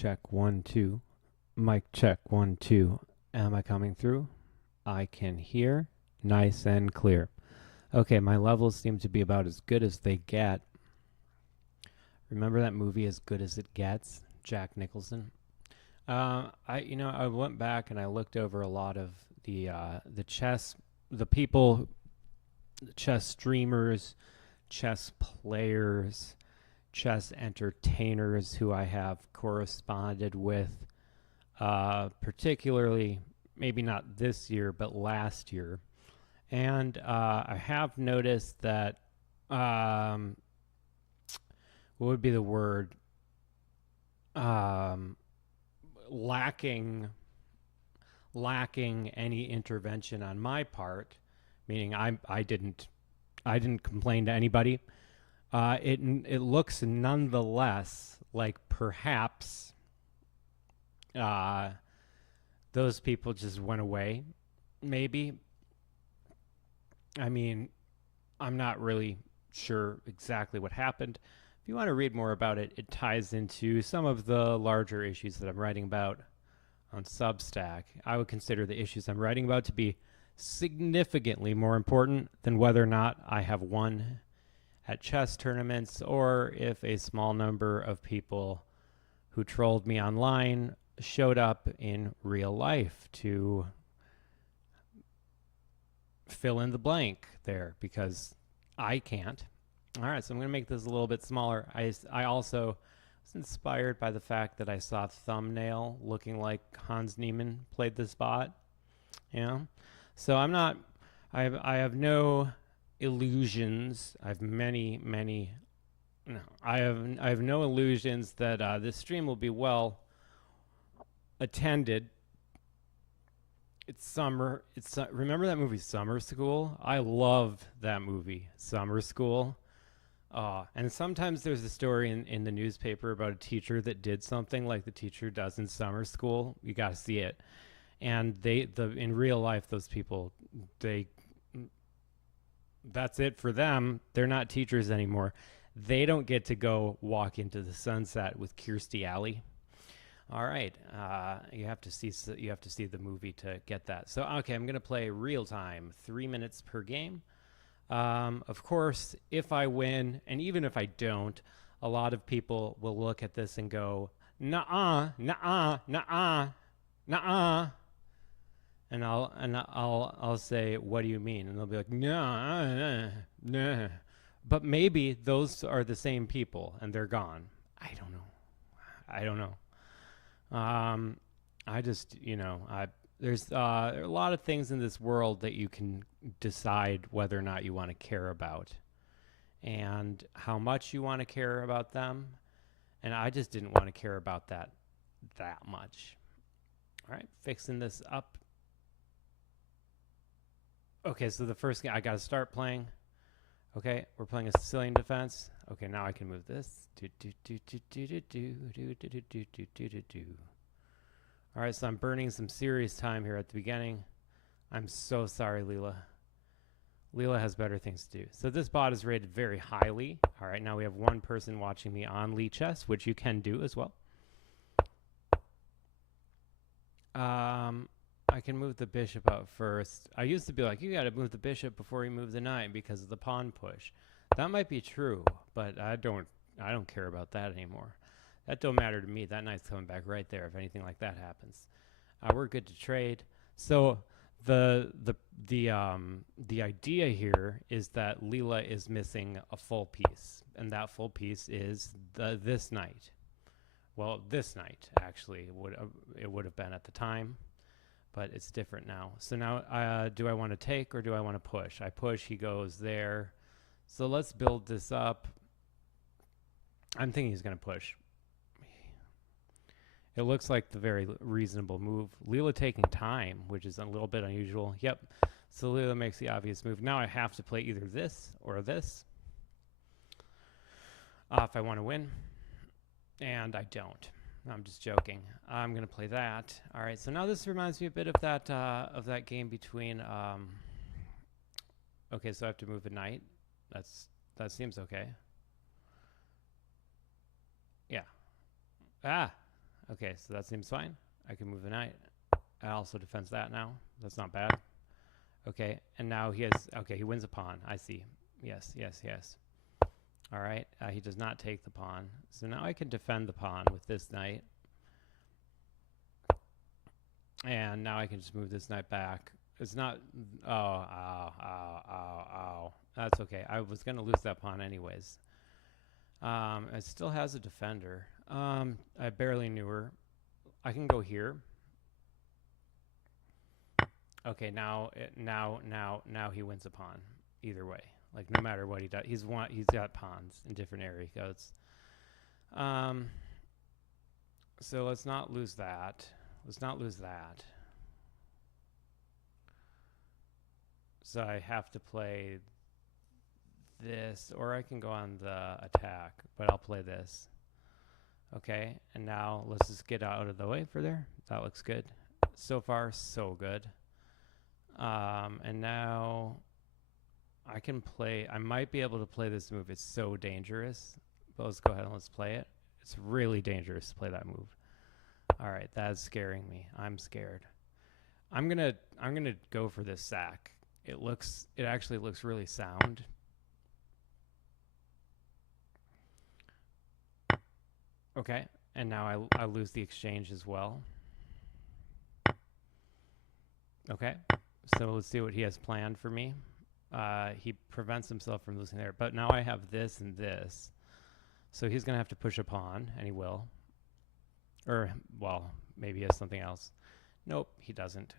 check 1 2. Mic check 1 2. Am I coming through? I can hear nice and clear. Okay, my levels seem to be about as good as they get. Remember that movie As Good as It Gets? Jack Nicholson. I went back and I looked over a lot of the chess, the people, chess streamers, chess players, chess entertainers who I have corresponded with, particularly maybe not this year, but last year. And I have noticed that, what would be the word? Lacking any intervention on my part, meaning I didn't complain to anybody. It looks nonetheless like perhaps those people just went away. Maybe. I mean, I'm not really sure exactly what happened. If you want to read more about it, it ties into some of the larger issues that I'm writing about on Substack. I would consider the issues I'm writing about to be significantly more important than whether or not I have won at chess tournaments or if a small number of people who trolled me online showed up in real life to fill in the blank there, because I can't. All right, so I'm going to make this a little bit smaller. I also was inspired by the fact that I saw Thumbnail looking like Hans Niemann played the spot. So I have no illusions. I have I have no illusions that this stream will be well attended. It's summer. Remember that movie Summer School? I loved that movie, Summer School. And sometimes there's a story in the newspaper about a teacher that did something like the teacher does in Summer School. You got to see it. And in real life, those people, that's it for them. They're not teachers anymore. They don't get to go walk into the sunset with Kirstie Alley. All right, you have to see the movie to get that. So okay, I'm gonna play real time, 3 minutes per game. Of course, if I win, and even if I don't, a lot of people will look at this and go, "Nuh-uh, nuh-uh, nuh-uh, nuh-uh," and I'll say, "What do you mean?" And they'll be like, "Nah, nah." But maybe those are the same people, and they're gone. I don't know. There's a lot of things in this world that you can decide whether or not you want to care about and how much you want to care about them. And I just didn't want to care about that much. All right, fixing this up. Okay, so the first game, I got to start playing. Okay, we're playing a Sicilian defense. Okay, now I can move this. All right, so I'm burning some serious time here at the beginning. I'm so sorry, Leela. Leela has better things to do. So this bot is rated very highly. All right, now we have one person watching me on Lee Chess, which you can do as well. I can move the bishop out first. I used to be like, you got to move the bishop before you move the knight because of the pawn push. That might be true, but I don't care about that anymore. That don't matter to me. That knight's coming back right there if anything like that happens. We're good to trade. So the idea here is that Leela is missing a full piece, and that full piece is this knight. Well, this knight actually would have been at the time, but it's different now. So now, do I want to take or do I want to push? I push. He goes there. So let's build this up. I'm thinking he's going to push. It looks like the very reasonable move. Leela taking time, which is a little bit unusual. Yep. So Leela makes the obvious move. Now I have to play either this or this if I want to win. And I don't. I'm just joking. I'm going to play that. All right. So now this reminds me a bit of that game between. Okay, so I have to move a knight. That seems okay. Yeah. Okay, so that seems fine. I can move the knight. I also defends that now. That's not bad. Okay, and now he has... Okay, he wins a pawn. I see. Yes, yes, yes. All right, he does not take the pawn. So now I can defend the pawn with this knight. And now I can just move this knight back. It's not... Oh, ow, ow, ow, ow. That's okay. I was going to lose that pawn anyways. It still has a defender. I barely knew her. I can go here. Okay, now he wins a pawn. Either way, like no matter what he does, he's got pawns in different area codes. So let's not lose that. Let's not lose that. So I have to play this, or I can go on the attack, but I'll play this. Okay, and now let's just get out of the way for there. That looks good. So far, so good. And now I can play, I might be able to play this move. It's so dangerous, but let's go ahead and let's play it. It's really dangerous to play that move. All right, that's scaring me. I'm scared. I'm gonna go for this sack. It actually looks really sound. Okay, and now I lose the exchange as well. Okay, so let's see what he has planned for me. He prevents himself from losing there, but now I have this and this. So he's going to have to push a pawn, and he will. Or, well, maybe he has something else. Nope, he doesn't.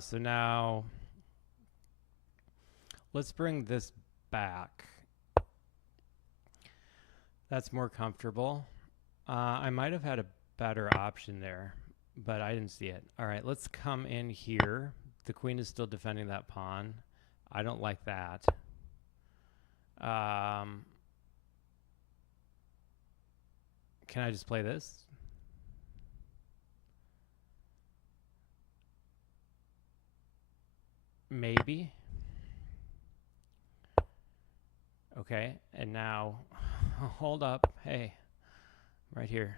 So now, let's bring this back. That's more comfortable. I might have had a better option there, but I didn't see it. All right, let's come in here. The queen is still defending that pawn. I don't like that. Can I just play this? Maybe. Okay, and now, hold up. Hey, right here.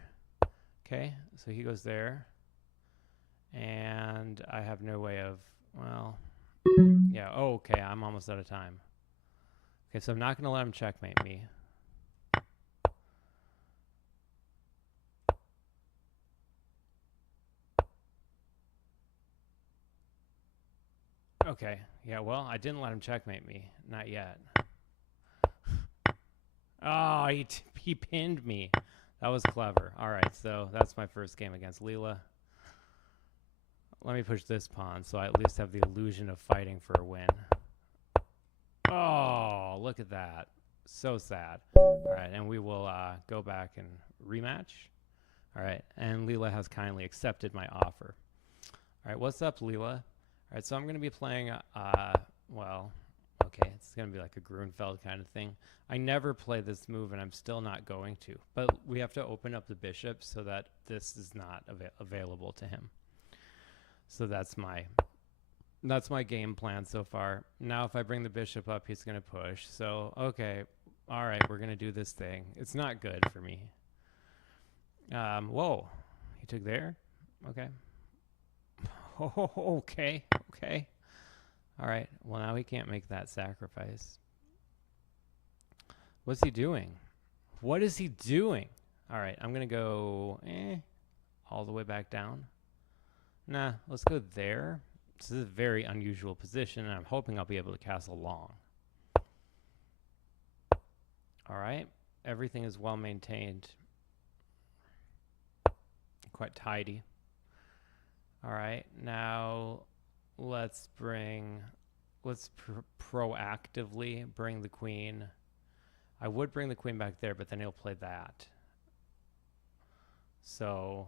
Okay, so he goes there. And I have no way of, well, yeah, oh, okay, I'm almost out of time. Okay, so I'm not going to let him checkmate me. Okay, yeah, well, I didn't let him checkmate me. Not yet. Oh, he pinned me. That was clever. All right, so that's my first game against Leela. Let me push this pawn so I at least have the illusion of fighting for a win. Oh, look at that. So sad. All right, and we will go back and rematch. All right, and Leela has kindly accepted my offer. All right, what's up, Leela? All right, so I'm going to be playing, well, okay, it's going to be like a Grunfeld kind of thing. I never play this move, and I'm still not going to. But we have to open up the bishop so that this is not available to him. So that's my game plan so far. Now if I bring the bishop up, he's going to push. So, okay, all right, we're going to do this thing. It's not good for me. Whoa, he took there? Okay. Oh, okay, okay. All right, well, now he can't make that sacrifice. What's he doing? What is he doing? All right, I'm going to go all the way back down. Nah, let's go there. This is a very unusual position, and I'm hoping I'll be able to castle long. All right, everything is well maintained. Quite tidy. All right, now let's proactively bring the queen. I would bring the queen back there, but then he'll play that. So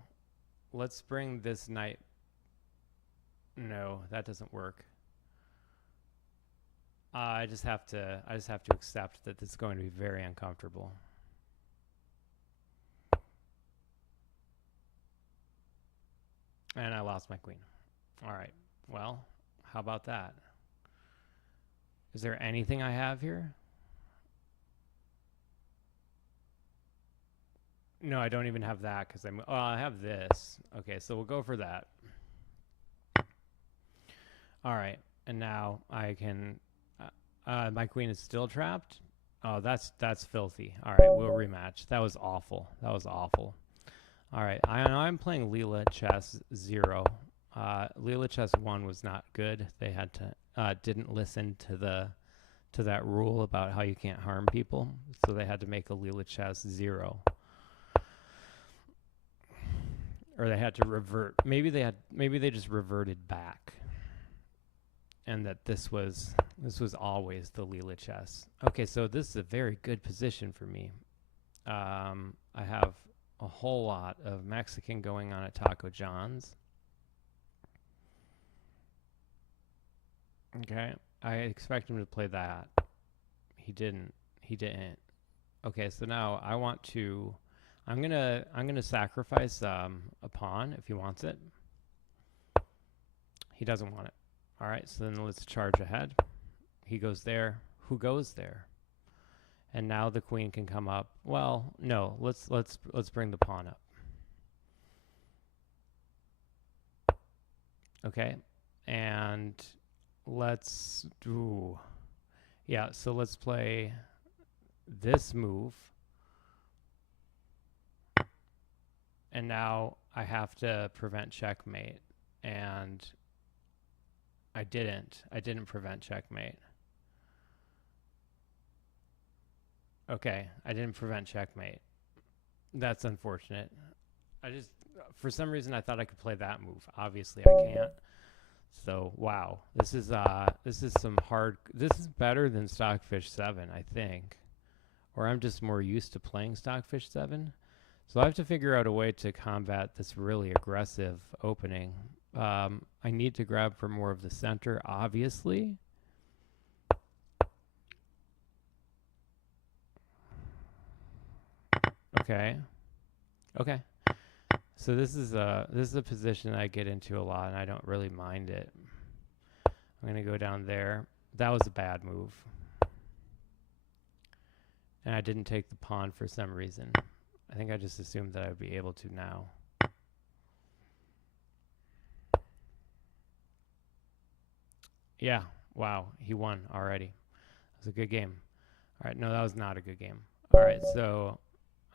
let's bring this knight. No, that doesn't work. I just have to accept that this is going to be very uncomfortable. And I lost my queen. All right. Well, how about that? Is there anything I have here? No, I don't even have that because oh, I have this. Okay, so we'll go for that. All right, and now I can. My queen is still trapped. Oh, that's filthy. All right, we'll rematch. That was awful. That was awful. All right, I'm playing Leela Chess 0. Leela Chess 1 was not good. They had to didn't listen to that rule about how you can't harm people, so they had to make a Leela Chess 0. Or they had to revert. Maybe they just reverted back, and that this was always the Leela Chess. Okay, so this is a very good position for me. I have a whole lot of Mexican going on at Taco John's. Okay, I expect him to play that. He didn't. Okay, so now I want to. I'm gonna sacrifice a pawn if he wants it. He doesn't want it. All right, so then let's charge ahead. He goes there. Who goes there? And now the queen can come up. Well, no, let's bring the pawn up. Okay, and let's do. Yeah, so let's play this move. And now I have to prevent checkmate, and I didn't prevent checkmate. Okay, I didn't prevent checkmate. That's unfortunate. For some reason I thought I could play that move. Obviously I can't. So wow, this is some hard. This is better than Stockfish 7, I think, or I'm just more used to playing Stockfish 7. So I have to figure out a way to combat this really aggressive opening. I need to grab for more of the center, obviously. Okay. So this is a position I get into a lot, and I don't really mind it. I'm gonna go down there. That was a bad move, and I didn't take the pawn for some reason. I think I just assumed that I would be able to now. Yeah, wow, he won already. It was a good game. All right, no, that was not a good game. All right, so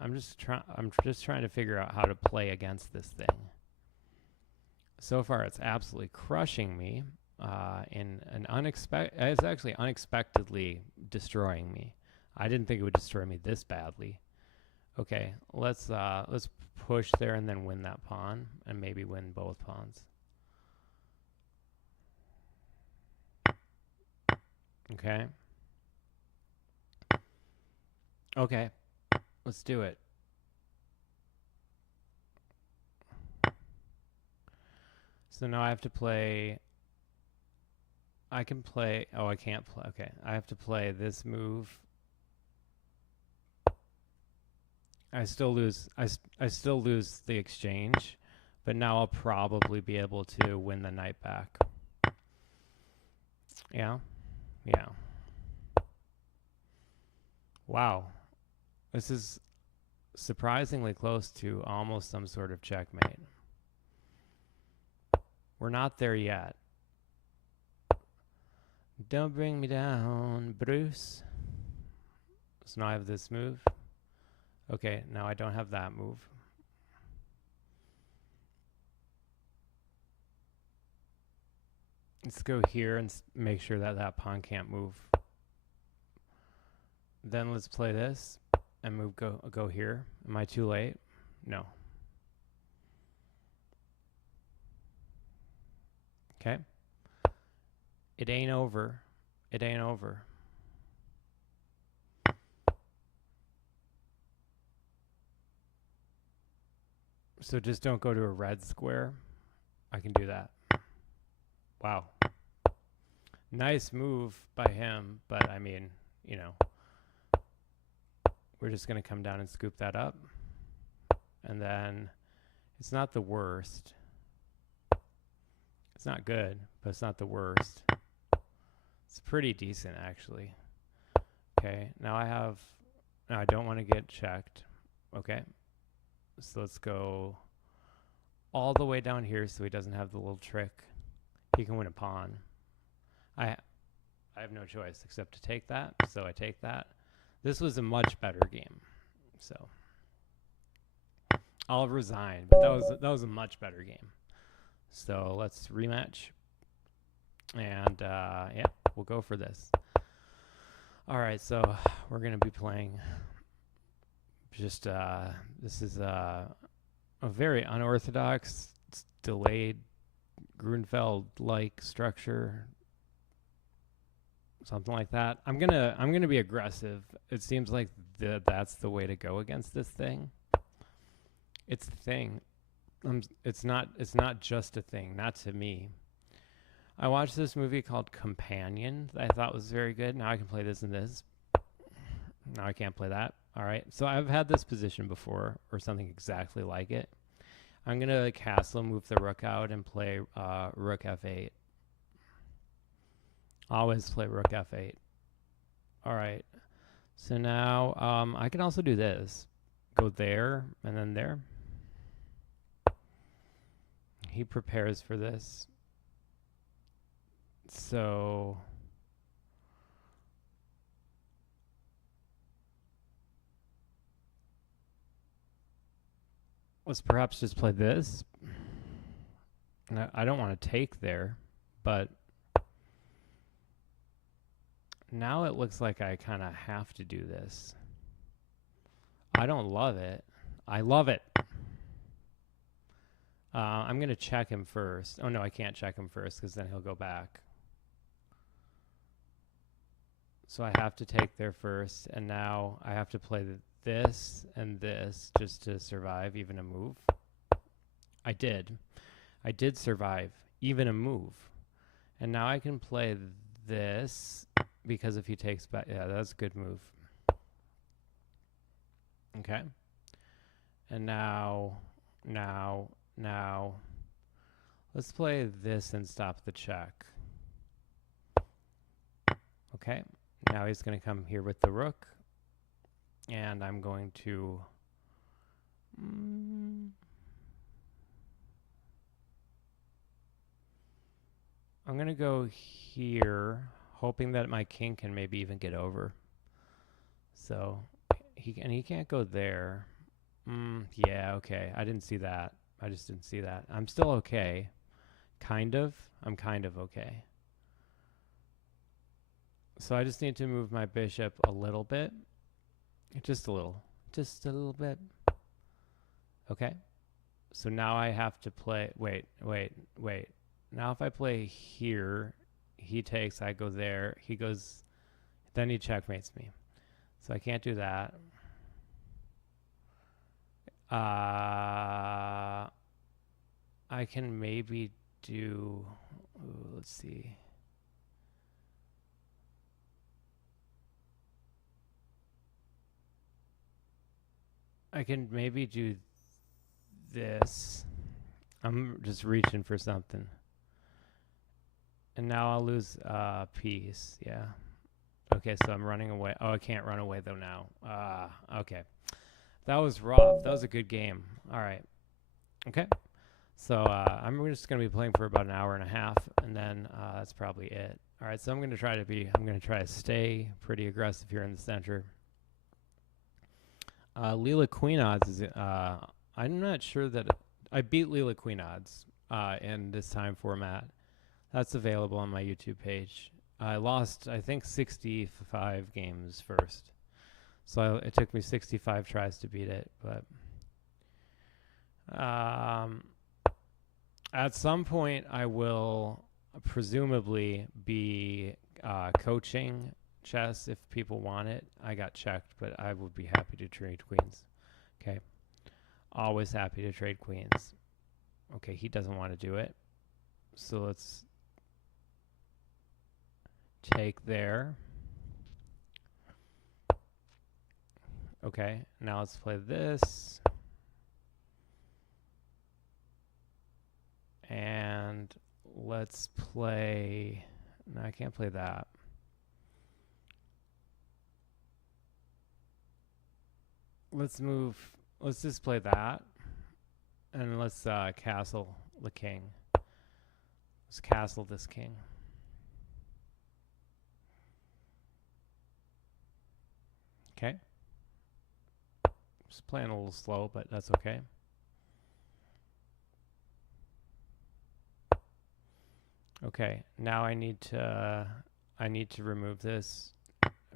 I'm just trying to figure out how to play against this thing. So far, it's absolutely crushing me. It's actually unexpectedly destroying me. I didn't think it would destroy me this badly. Okay, let's push there and then win that pawn, and maybe win both pawns. Okay. Okay, let's do it. So now I have to play. I can play. Oh, I can't play. Okay, I have to play this move. I still lose. I still lose the exchange, but now I'll probably be able to win the knight back. Yeah. Wow, this is surprisingly close to almost some sort of checkmate. We're not there yet. Don't bring me down, Bruce. So now I have this move. Okay, now I don't have that move. Let's go here and make sure that that pawn can't move. Then let's play this and go here. Am I too late? No. Okay. It ain't over. It ain't over. So just don't go to a red square. I can do that. Wow. Nice move by him, but I mean, you know, we're just going to come down and scoop that up. And then it's not the worst. It's not good, but it's not the worst. It's pretty decent, actually. Okay, now I don't want to get checked. Okay. So let's go all the way down here so he doesn't have the little trick. He can win a pawn. I have no choice except to take that, so I take that. This was a much better game, so I'll resign. But that was a much better game. So let's rematch, and yeah, we'll go for this. All right, so we're gonna be playing. Just this is a very unorthodox, delayed Grunfeld-like structure. Something like that. I'm gonna be aggressive. It seems like that's the way to go against this thing. It's the thing. It's not just a thing. Not to me. I watched this movie called Companion that I thought was very good. Now I can play this and this. Now I can't play that. All right. So I've had this position before, or something exactly like it. I'm gonna castle, move the rook out, and play rook f8. Always play rook f8. All right. So now I can also do this. Go there and then there. He prepares for this. So let's perhaps just play this. I don't want to take there, but now it looks like I kind of have to do this. I don't love it. I love it. I'm going to check him first. Oh, no, I can't check him first because then he'll go back. So I have to take there first, and now I have to play this and this just to survive even a move. I did survive even a move. And now I can play this because if he takes back, yeah, that's a good move. Okay. And now, let's play this and stop the check. Okay. Now he's going to come here with the rook. And I'm going to... I'm going to go here, hoping that my king can maybe even get over. So, he can't go there. Yeah, okay. I didn't see that. I just didn't see that. I'm still okay. Kind of. I'm kind of okay. So I just need to move my bishop a little bit. Just a little. Just a little bit. Okay. So now I have to play... Wait. Now if I play here, he takes, I go there. He goes... Then he checkmates me. So I can't do that. I can maybe do... let's see. I can maybe do this. I'm just reaching for something. And now I'll lose a piece. Yeah. Okay, so I'm running away. Oh, I can't run away though now. Okay. That was rough. That was a good game. All right. Okay. So I'm just going to be playing for about an hour and a half, and then that's probably it. All right, so I'm going to try to stay pretty aggressive here in the center. Leela Queen odds is I'm not sure that I beat Leela Queen odds in this time format. That's available on my YouTube page. I lost, I think, 65 games first. So it took me 65 tries to beat it. But at some point, I will presumably be coaching chess if people want it. I got checked, but I would be happy to trade queens. Okay. Always happy to trade queens. Okay, he doesn't want to do it. So let's take there. Okay, now let's play this. And let's play... No, I can't play that. Let's move let's just play that, and let's castle the king. Let's castle this king. Okay. Just playing a little slow, but that's okay. Okay, now I need to remove this.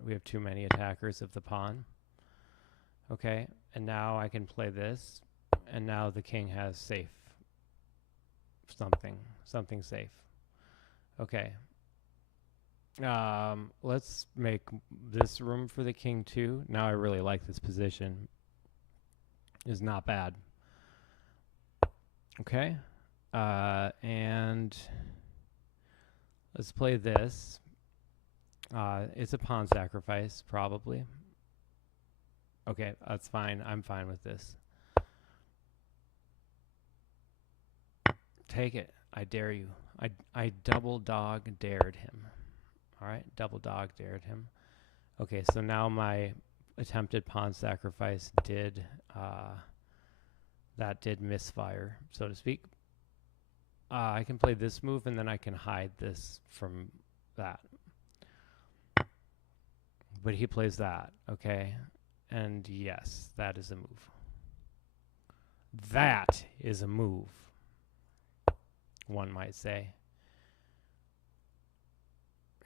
We have too many attackers of the pawn. Okay, and now I can play this, and now the king has safe something safe. Okay. Let's make this room for the king too. Now I really like this position. Is not bad. Okay. And let's play this. It's a pawn sacrifice, probably. Okay, that's fine. I'm fine with this. Take it. I dare you. I double dog dared him. All right, double dog dared him. Okay, so now my attempted pawn sacrifice did misfire, so to speak. I can play this move, and then I can hide this from that. But he plays that, okay? And yes, that is a move. That is a move, one might say.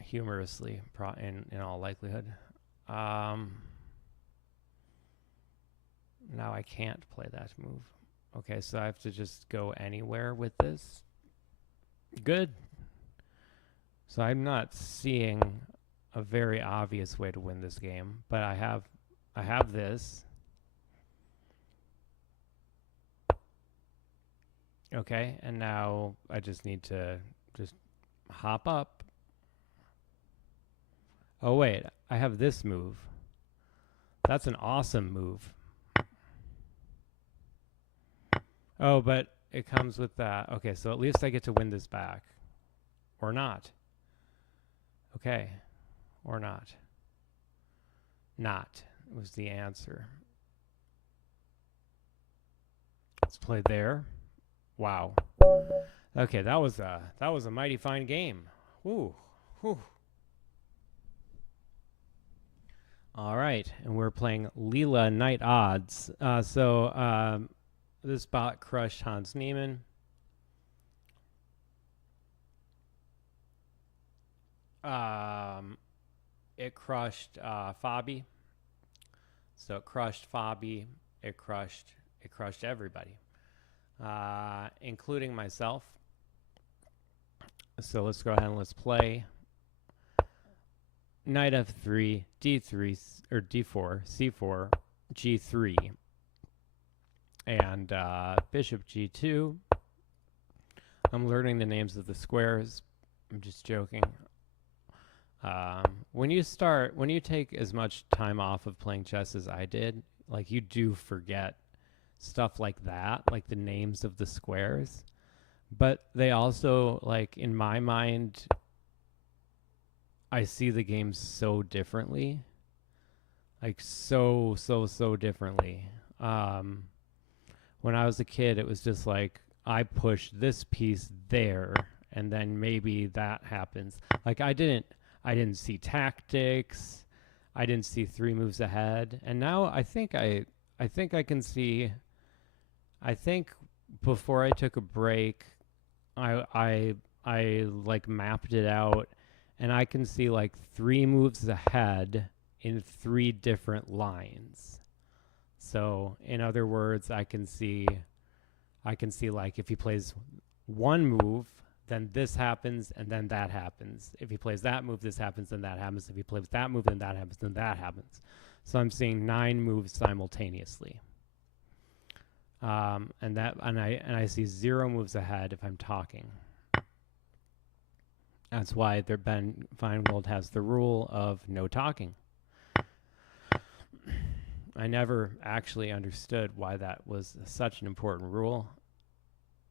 Humorously, in all likelihood. Now I can't play that move. Okay, so I have to just go anywhere with this. Good. So I'm not seeing a very obvious way to win this game, but I have this. Okay, and now I just need to just hop up. Oh wait, I have this move. That's an awesome move. Oh, but it comes with that. Okay, so at least I get to win this back. Or not. Okay. Or not. Not was the answer. Let's play there. Wow. Okay, that was a mighty fine game. Whew. Whew. All right, and we're playing Leela Knight Odds. This bot crushed Hans Niemann. It crushed Fabi. So it crushed Fabi. It crushed everybody, including myself. So let's go ahead and let's play. Knight f3, d3, or d4, c4, g3, and bishop g2. I'm learning the names of the squares. I'm just joking. When you take as much time off of playing chess as I did, like, you do forget stuff like that, like the names of the squares. But they also, like, in my mind, I see the game so differently. Like, so differently. When I was a kid, it was just like, I push this piece there, and then maybe that happens. Like, I didn't see tactics. I didn't see 3 moves ahead. And now I think I can see. I think before I took a break, I like mapped it out, and I can see like 3 moves ahead in 3 different lines. So in other words, I can see like, if he plays one move, then this happens, and then that happens. If he plays that move, this happens, then that happens. If he plays that move, then that happens, then that happens. So I'm seeing 9 moves simultaneously. And I see 0 moves ahead if I'm talking. That's why Ben Feingold has the rule of no talking. I never actually understood why that was such an important rule.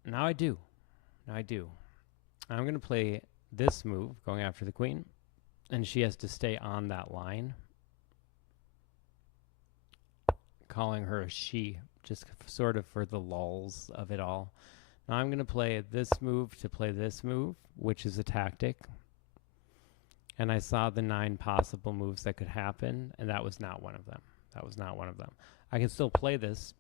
Now I do. I'm going to play this move, going after the queen, and she has to stay on that line. calling her a she, just sort of for the lulls of it all. Now I'm going to play this move to play this move, which is a tactic. And I saw the 9 possible moves that could happen, and that was not one of them. That was not one of them. I can still play this.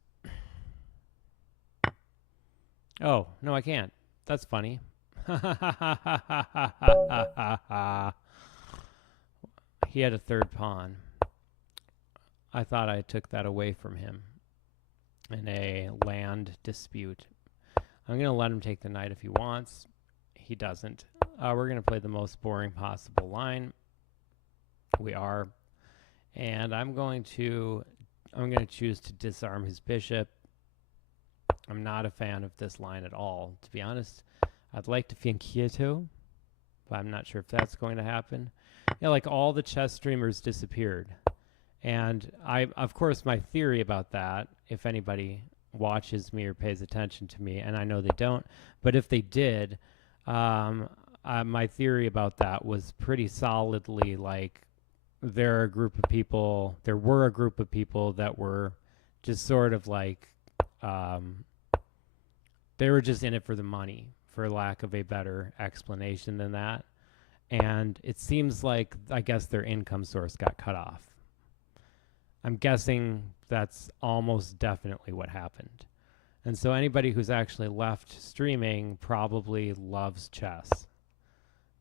Oh, no, I can't. That's funny. He had a third pawn. I thought I took that away from him in a land dispute. I'm going to let him take the knight if he wants. He doesn't. We're going to play the most boring possible line. We are. And I'm going to choose to disarm his bishop. I'm not a fan of this line at all, to be honest. I'd like to fianchetto, but I'm not sure if that's going to happen. Yeah, like all the chess streamers disappeared. And of course, my theory about that, if anybody watches me or pays attention to me, and I know they don't, but if they did, my theory about that was pretty solidly like there were a group of people that were just sort of like, they were just in it for the money, for lack of a better explanation than that. And it seems like, I guess, their income source got cut off. I'm guessing that's almost definitely what happened. And so anybody who's actually left streaming probably loves chess,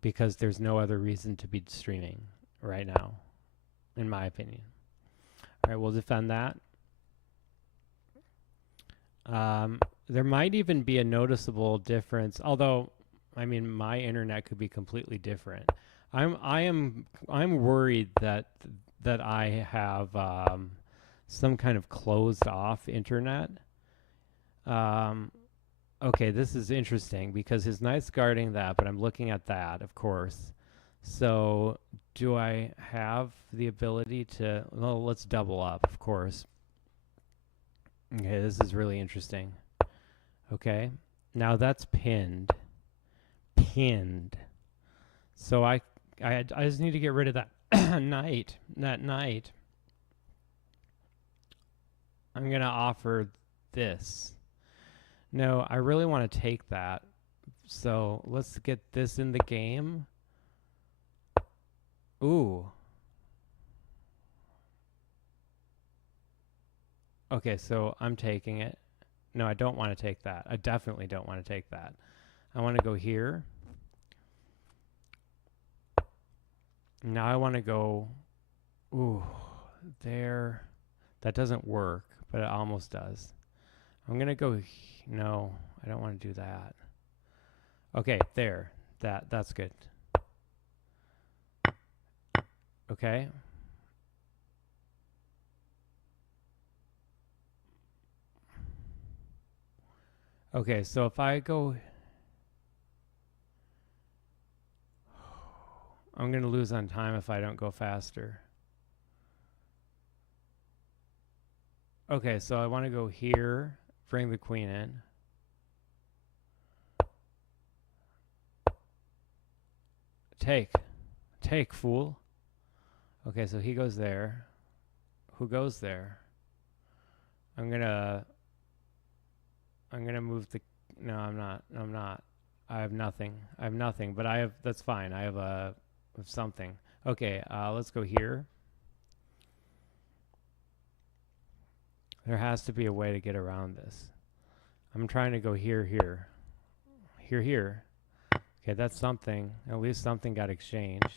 because there's no other reason to be streaming right now, in my opinion. All right, we'll defend that. There might even be a noticeable difference, although, I mean, my internet could be completely different. I'm worried that I have some kind of closed off internet. Okay, this is interesting because his knight's guarding that, but I'm looking at that, of course. So do I have the ability to, well, let's double up, of course. Okay, this is really interesting. Okay, now that's pinned. So I just need to get rid of that knight. I'm going to offer this. No, I really want to take that. So let's get this in the game. Ooh. Okay, so I'm taking it. No, I don't want to take that. I definitely don't want to take that. I want to go here. Now I want to go, ooh, there. That doesn't work, but it almost does. I'm going to go, no, I don't want to do that. Okay, there. That's good. Okay. Okay, so if I go, I'm going to lose on time if I don't go faster. Okay, so I want to go here, bring the queen in. Take, fool. Okay, so he goes there. Who goes there? I'm gonna move the, no, I'm not. I have nothing, but that's fine. I have something. Okay, let's go here. There has to be a way to get around this. I'm trying to go here. Okay, that's something. At least something got exchanged.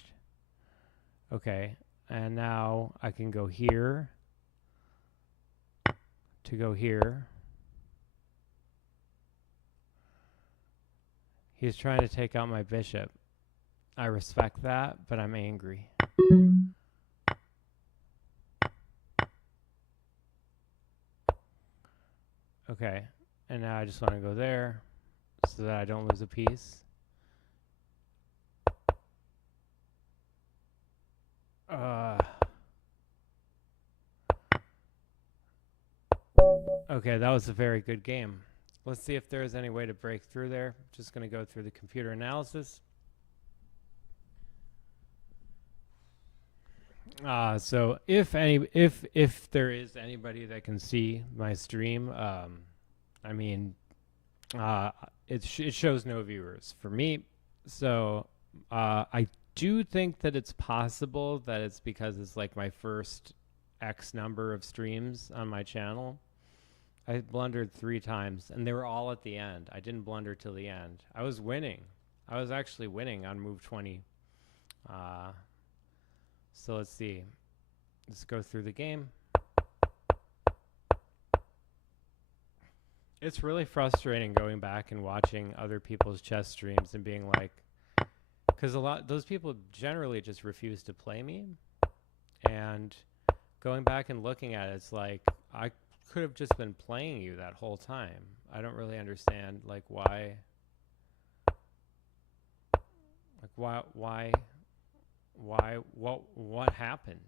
Okay, and now I can go here to go here. He's trying to take out my bishop. I respect that, but I'm angry. Okay, and now I just want to go there so that I don't lose a piece. Okay, that was a very good game. Let's see if there is any way to break through there. Just going to go through the computer analysis. So if there is anybody that can see my stream, I mean, it shows no viewers for me. So I do think that it's possible that it's because it's like my first X number of streams on my channel. I blundered 3 times, and they were all at the end. I didn't blunder till the end. I was winning. I was actually winning on move 20. So let's see. Let's go through the game. It's really frustrating going back and watching other people's chess streams and being like, because those people generally just refuse to play me, and going back and looking at it, it's like I could have just been playing you that whole time. I don't really understand like why what happened,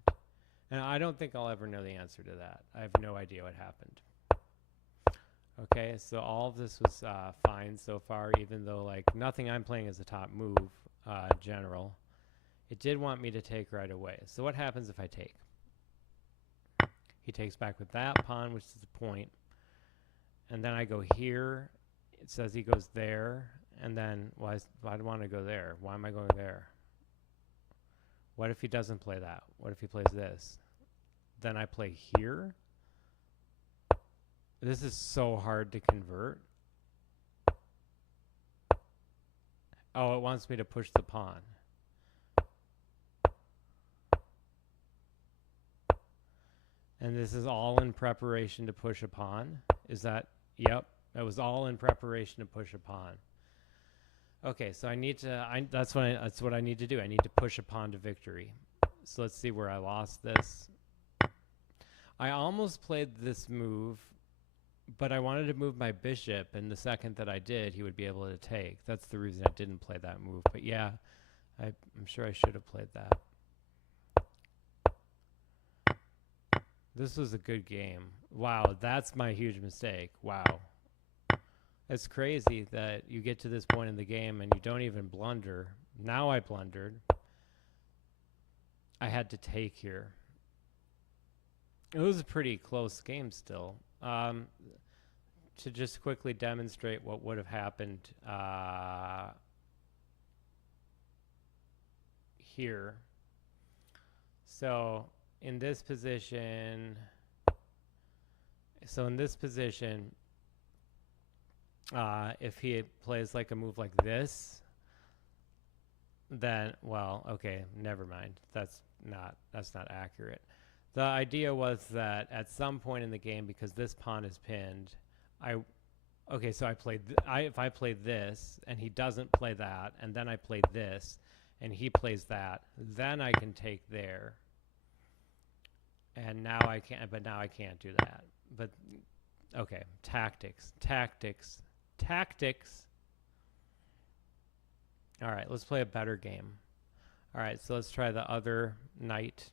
and I don't think I'll ever know the answer to that. I have no idea what happened. Okay, so all of this was fine so far, even though like nothing I'm playing is a top move general. It did want me to take right away. So what happens if I take? He takes back with that pawn, which is the point. And then I go here. It says he goes there. And then, why do I want to go there? Why am I going there? What if he doesn't play that? What if he plays this? Then I play here. This is so hard to convert. Oh, it wants me to push the pawn. And this is all in preparation to push a pawn. Is that? Yep. That was all in preparation to push a pawn. Okay, so I need to. That's what I need to do. I need to push a pawn to victory. So let's see where I lost this. I almost played this move, but I wanted to move my bishop, and the second that I did, he would be able to take. That's the reason I didn't play that move. But yeah, I'm sure I should have played that. This was a good game. Wow, that's my huge mistake. Wow. It's crazy that you get to this point in the game and you don't even blunder. Now I blundered. I had to take here. It was a pretty close game still. To just quickly demonstrate what would have happened here. So in this position, if he plays like a move like this, then, well, okay, never mind. That's not accurate. The idea was that at some point in the game, because this pawn is pinned, so if I play this and he doesn't play that, and then I play this and he plays that, then I can take there. And now I can't, but now I can't do that. But okay, tactics. All right, let's play a better game. All right, so let's try the other knight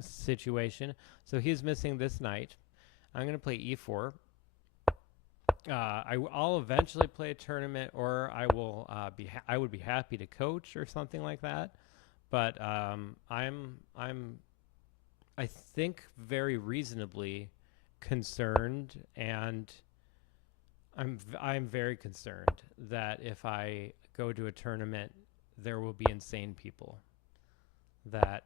situation. So he's missing this knight. I'm going to play e4. I'll eventually play a tournament, or I would be happy to coach or something like that. But I think very reasonably concerned, and I'm very concerned that if I go to a tournament, there will be insane people that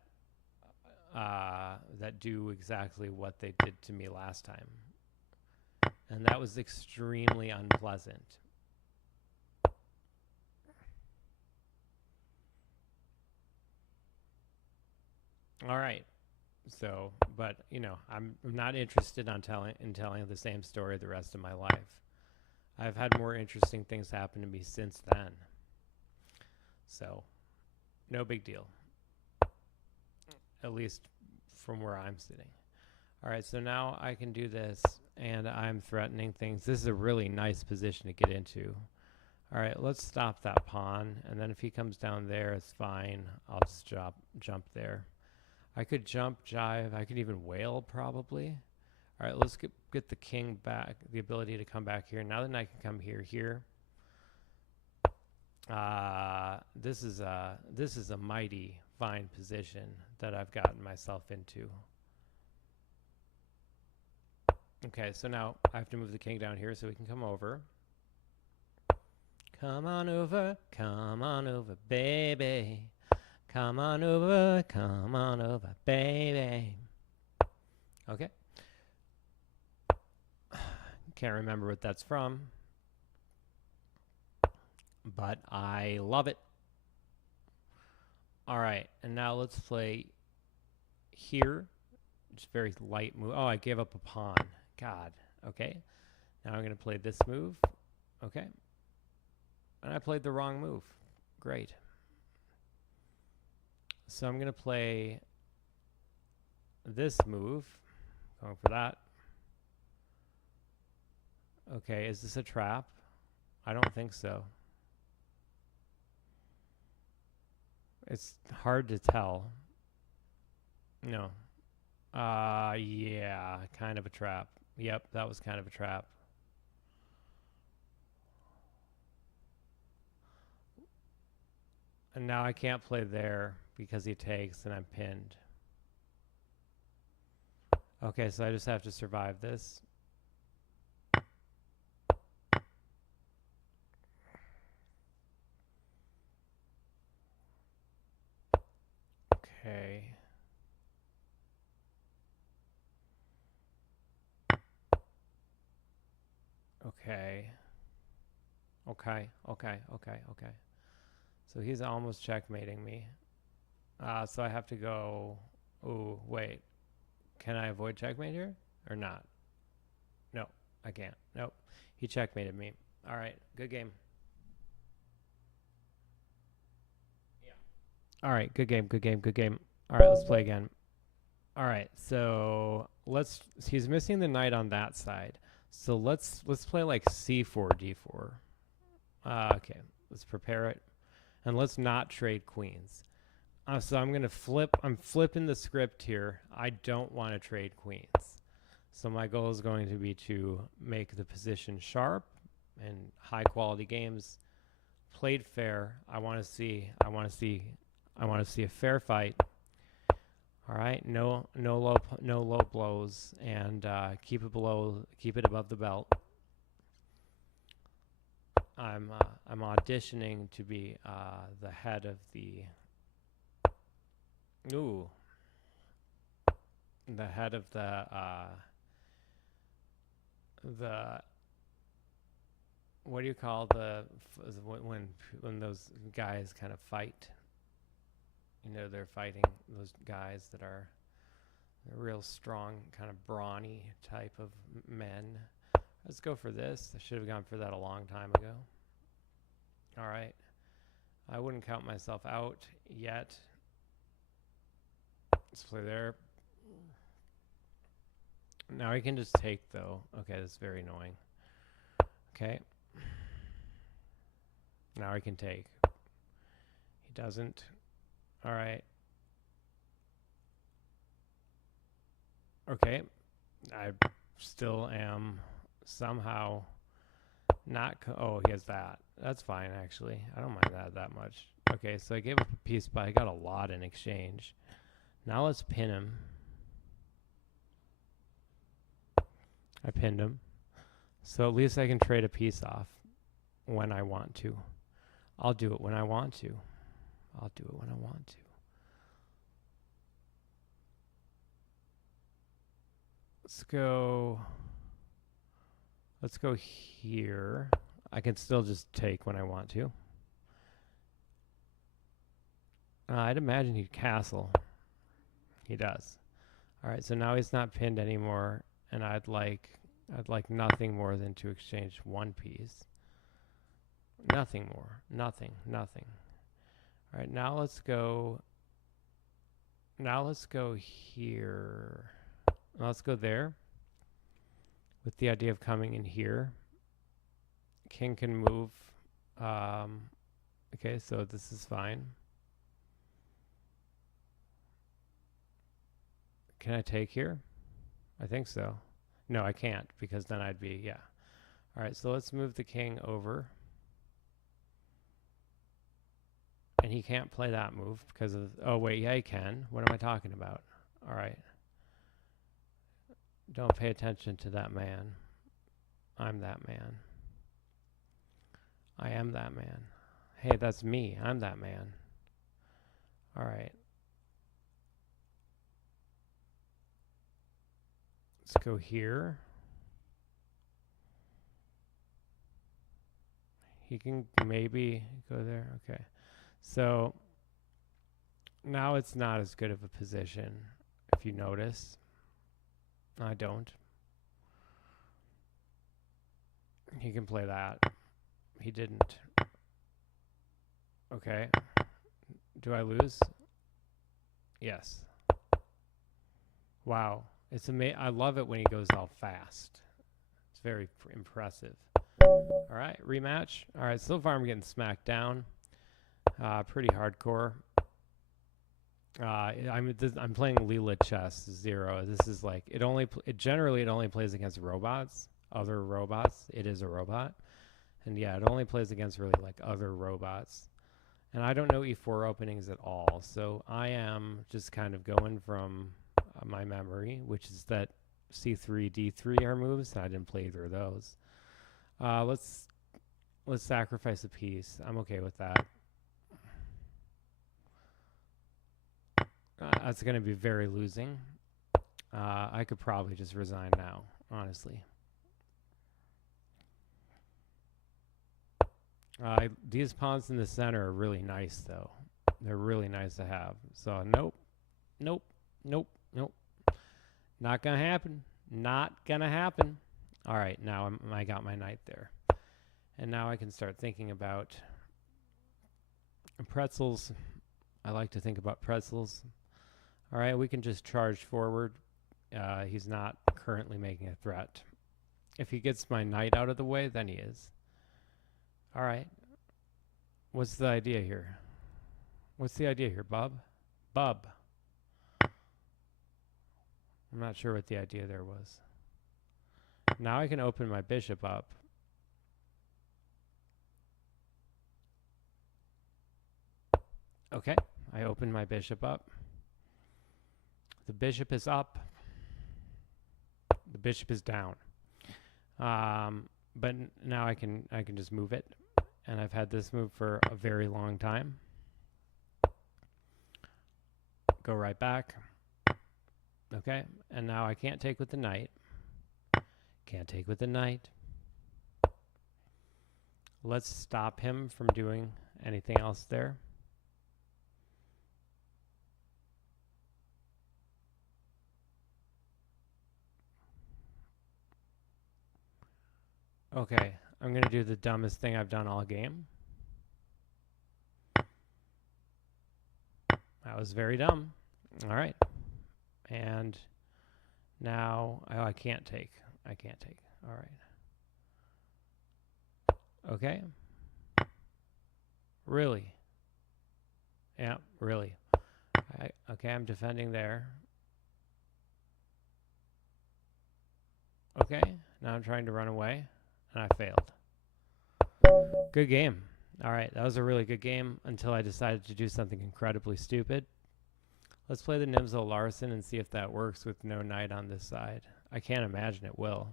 do exactly what they did to me last time, and that was extremely unpleasant. All right. So, but you know, I'm not interested in telling the same story the rest of my life. I've had more interesting things happen to me since then. So, no big deal. At least from where I'm sitting. All right, so now I can do this, and I'm threatening things. This is a really nice position to get into. All right, let's stop that pawn, and then if he comes down there, it's fine. I'll just jump there. I could jump, jive. I could even whale probably. All right, let's get the king back, the ability to come back here. Now the knight can come here. This is a mighty fine position that I've gotten myself into. Okay, so now I have to move the king down here so we can come over. Come on over, baby. Come on over, baby. Okay. Can't remember what that's from, but I love it. All right, and now let's play here. Just very light move. Oh, I gave up a pawn. God. Okay. Now I'm going to play this move. Okay. And I played the wrong move. Great. So I'm going to play this move. Going for that. Okay, is this a trap? I don't think so. It's hard to tell. No. Yeah, kind of a trap. Yep, that was kind of a trap. And now I can't play there because he takes and I'm pinned. Okay, so I just have to survive this. Okay. Okay. Okay. So he's almost checkmating me. So I have to go... Ooh, wait. Can I avoid checkmate here? Or not? No, I can't. Nope. He checkmated me. All right, good game. Yeah. All right, good game. All right, let's play again. All right, so he's missing the knight on that side. So let's play like c4, d4. Okay, let's prepare it. And let's not trade queens. So I'm going to flip. I'm flipping the script here. I don't want to trade queens. So my goal is going to be to make the position sharp and high quality games played fair. I want to see a fair fight. All right, no low blows, and keep it above the belt. I'm auditioning to be the head of the what do you call when those guys kind of fight? You know, they're fighting those guys that are real strong, kind of brawny type of men. Let's go for this. I should have gone for that a long time ago. All right. I wouldn't count myself out yet. Let's play there. Now I can just take, though. Okay, that's very annoying. Okay. Now I can take. He doesn't. All right. Okay. I still am somehow not... oh, he has that. That's fine, actually. I don't mind that much. Okay, so I gave up a piece, but I got a lot in exchange. Now let's pin him. I pinned him. So at least I can trade a piece off when I want to. I'll do it when I want to. Let's go here. I can still just take when I want to. I'd imagine he'd castle. He does. All right, so now he's not pinned anymore, and I'd like nothing more than to exchange one piece. Nothing more. Nothing. All right, now let's go here. Let's go there with the idea of coming in here. King can move. Okay, so this is fine. Can I take here? I think so. No, I can't, because then I'd be, yeah. All right, so let's move the king over. And he can't play that move because of... Oh, wait, yeah, he can. What am I talking about? All right. Don't pay attention to that man. I'm that man. I am that man. Hey, that's me. I'm that man. All right. Let's go here. He can maybe go there. Okay. So now it's not as good of a position, if you notice. I don't. He can play that. He didn't. Okay. Do I lose? Yes. Wow. It's amazing. I love it when he goes all fast. It's very impressive. All right, rematch. All right, so far I'm getting smacked down. Pretty hardcore. I'm playing Leela Chess 0. This is like it only plays against robots, other robots. It is a robot, and yeah, it only plays against really like other robots. And I don't know E4 openings at all, so I am just kind of going from my memory, which is that C3, D3 are moves, and I didn't play either of those. Let's sacrifice a piece. I'm okay with that. That's going to be very losing. I could probably just resign now, honestly. These pawns in the center are really nice, though. They're really nice to have. So, nope. Nope. Nope. Nope. Not going to happen. Not going to happen. All right, now I got my knight there. And now I can start thinking about pretzels. I like to think about pretzels. All right, we can just charge forward. He's not currently making a threat. If he gets my knight out of the way, then he is. All right. What's the idea here? What's the idea here, Bub? Bub. I'm not sure what the idea there was. Now I can open my bishop up. Okay, I open my bishop up. The bishop is up. The bishop is down. But now I can just move it. And I've had this move for a very long time. Go right back. Okay, and now I can't take with the knight. Can't take with the knight. Let's stop him from doing anything else there. Okay, I'm going to do the dumbest thing I've done all game. That was very dumb. All right. And now, I can't take. I can't take. All right. Okay. Really? Yeah, really. Okay, I'm defending there. Okay, now I'm trying to run away, and I failed. Good game. All right, that was a really good game until I decided to do something incredibly stupid. Let's play the Nimzo Larson and see if that works with no knight on this side. I can't imagine it will.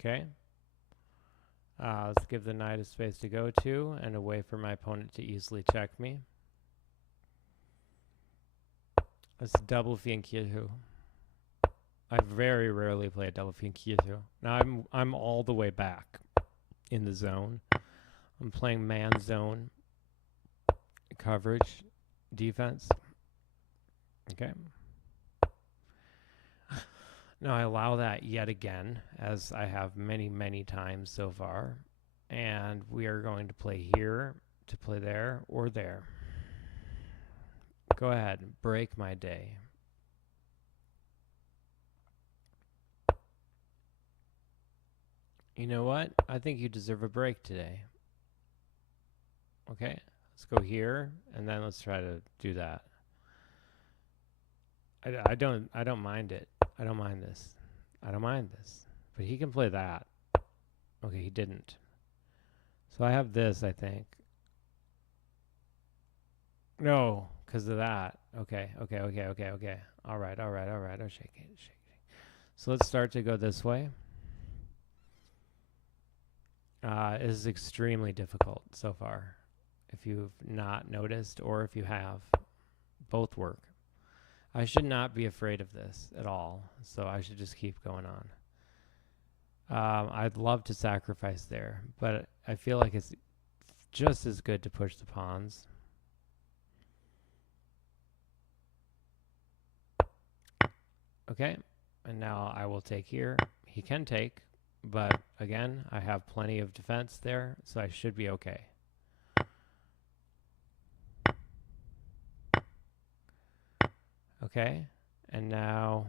Okay. Let's give the knight a space to go to and a way for my opponent to easily check me. Let's double Fianchetto. I very rarely play a double Fianchetto. Now I'm all the way back in the zone. I'm playing man zone coverage defense. Okay. Now I allow that yet again, as I have many, many times so far. And we are going to play here, to play there, or there. Go ahead, break my day. You know what? I think you deserve a break today. Okay, let's go here, and then let's try to do that. I don't mind it. I don't mind this. I don't mind this. But he can play that. Okay, he didn't. So I have this, I think. No, because of that. Okay. All right. Oh, shake it. So let's start to go this way. It is extremely difficult so far. If you've not noticed, or if you have, both work. I should not be afraid of this at all, so I should just keep going on. I'd love to sacrifice there, but I feel like it's just as good to push the pawns. Okay, and now I will take here. He can take, but again, I have plenty of defense there, so I should be okay. Okay, and now.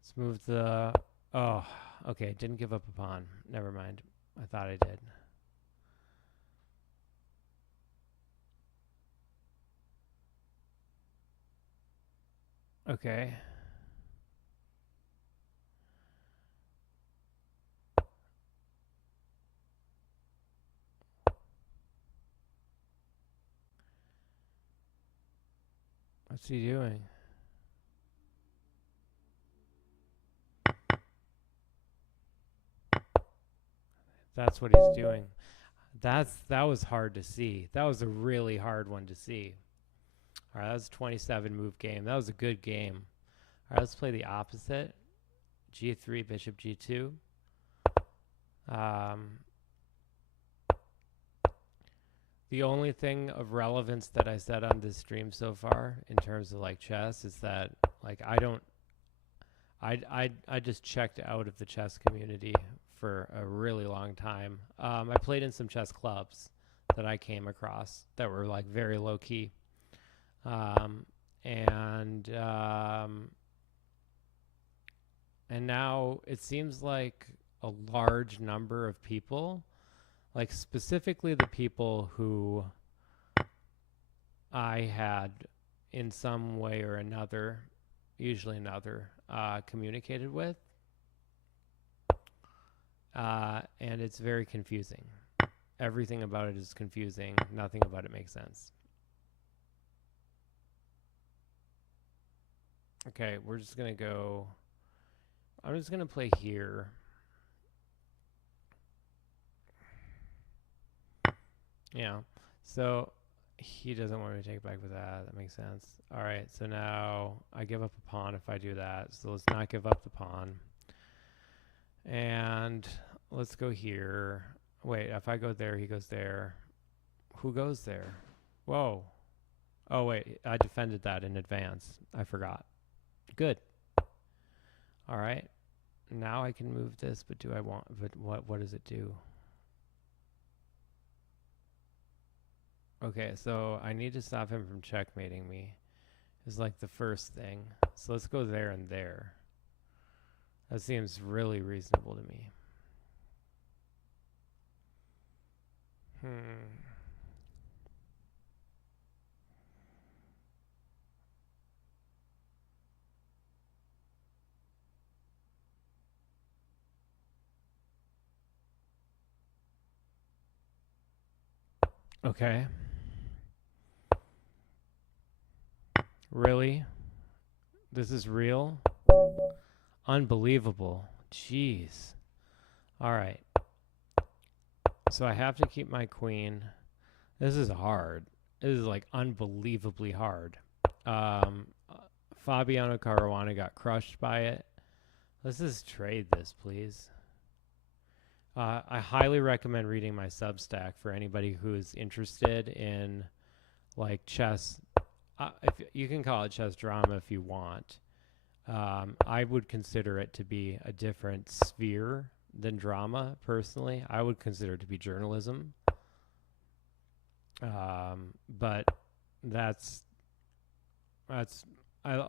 Let's move the... Oh, okay, didn't give up a pawn. Never mind. I thought I did. Okay. What's he doing? That's what he's doing. That was hard to see. That was a really hard one to see. All right, that was a 27 move game. That was a good game. All right, let's play the opposite. G3, bishop G2. The only thing of relevance that I said on this stream so far in terms of like chess is that like I just checked out of the chess community for a really long time. I played in some chess clubs that I came across that were like very low key. And now it seems like a large number of people, like specifically the people who I had in some way or another, usually another, communicated with. And it's very confusing. Everything about it is confusing. Nothing about it makes sense. Okay, we're just going to go... I'm just going to play here. Yeah, so he doesn't want me to take back with that. That makes sense. All right, so now I give up a pawn if I do that. So let's not give up the pawn. And let's go here. Wait, if I go there, he goes there. Who goes there? Whoa. Oh, wait, I defended that in advance. I forgot. Good. All right. Now I can move this, but do I want... But what does it do? Okay, so I need to stop him from checkmating me. Is like the first thing. So let's go there and there. That seems really reasonable to me. Okay. Really? This is real? Unbelievable. Jeez. All right. So I have to keep my queen. This is hard. This is like unbelievably hard. Fabiano Caruana got crushed by it. Let's just trade this, please. I highly recommend reading my Substack for anybody who is interested in like chess. If you can call it chess drama if you want. I would consider it to be a different sphere than drama, personally. I would consider it to be journalism. But that's a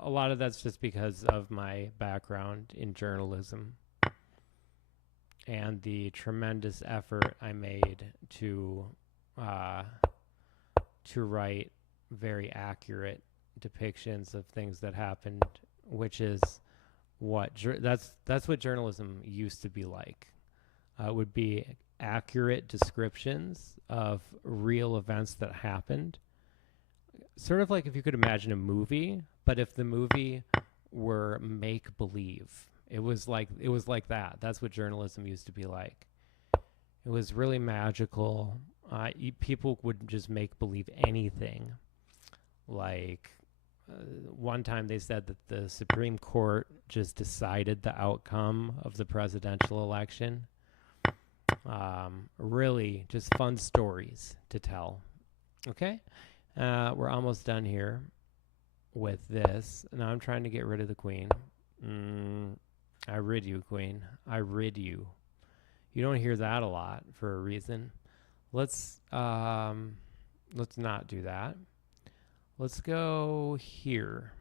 lot of that's just because of my background in journalism and the tremendous effort I made to write very accurate depictions of things that happened, which is what that's what journalism used to be like. It would be accurate descriptions of real events that happened. Sort of like if you could imagine a movie, but if the movie were make believe. It was like that. That's what journalism used to be like. It was really magical. People would just make believe anything. Like one time they said that the Supreme Court just decided the outcome of the presidential election. Really just fun stories to tell. Okay, we're almost done here with this. Now I'm trying to get rid of the queen. I rid you, queen. I rid you. You don't hear that a lot for a reason. Let's not do that. Let's go here.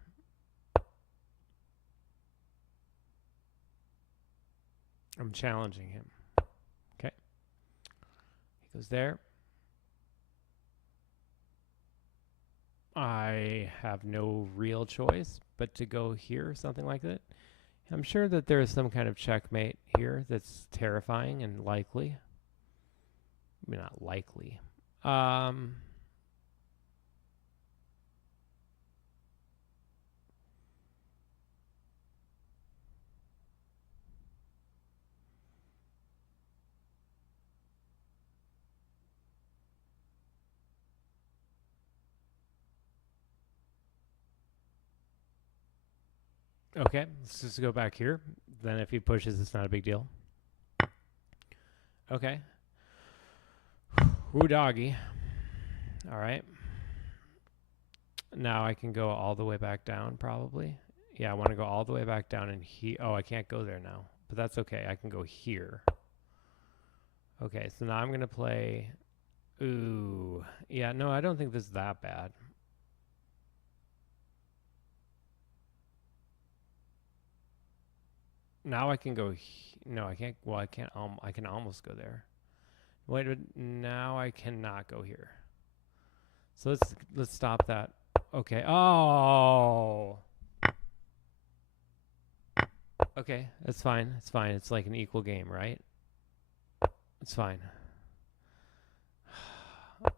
I'm challenging him. Okay. He goes there. I have no real choice but to go here, something like that. I'm sure that there is some kind of checkmate here that's terrifying and likely. I mean, not likely. Okay, let's just go back here. Then if he pushes, it's not a big deal. Okay. Woo doggy. All right. Now I can go all the way back down, probably. Yeah, I want to go all the way back down and oh, I can't go there now. But that's okay. I can go here. Okay, so now I'm going to play... Ooh. Yeah, no, I don't think this is that bad. Now I can go... No, I can't... Well, I can't... I can almost go there. Wait, now I cannot go here. So let's stop that. Okay. Oh. Okay, that's fine. It's fine. It's like an equal game, right? It's fine.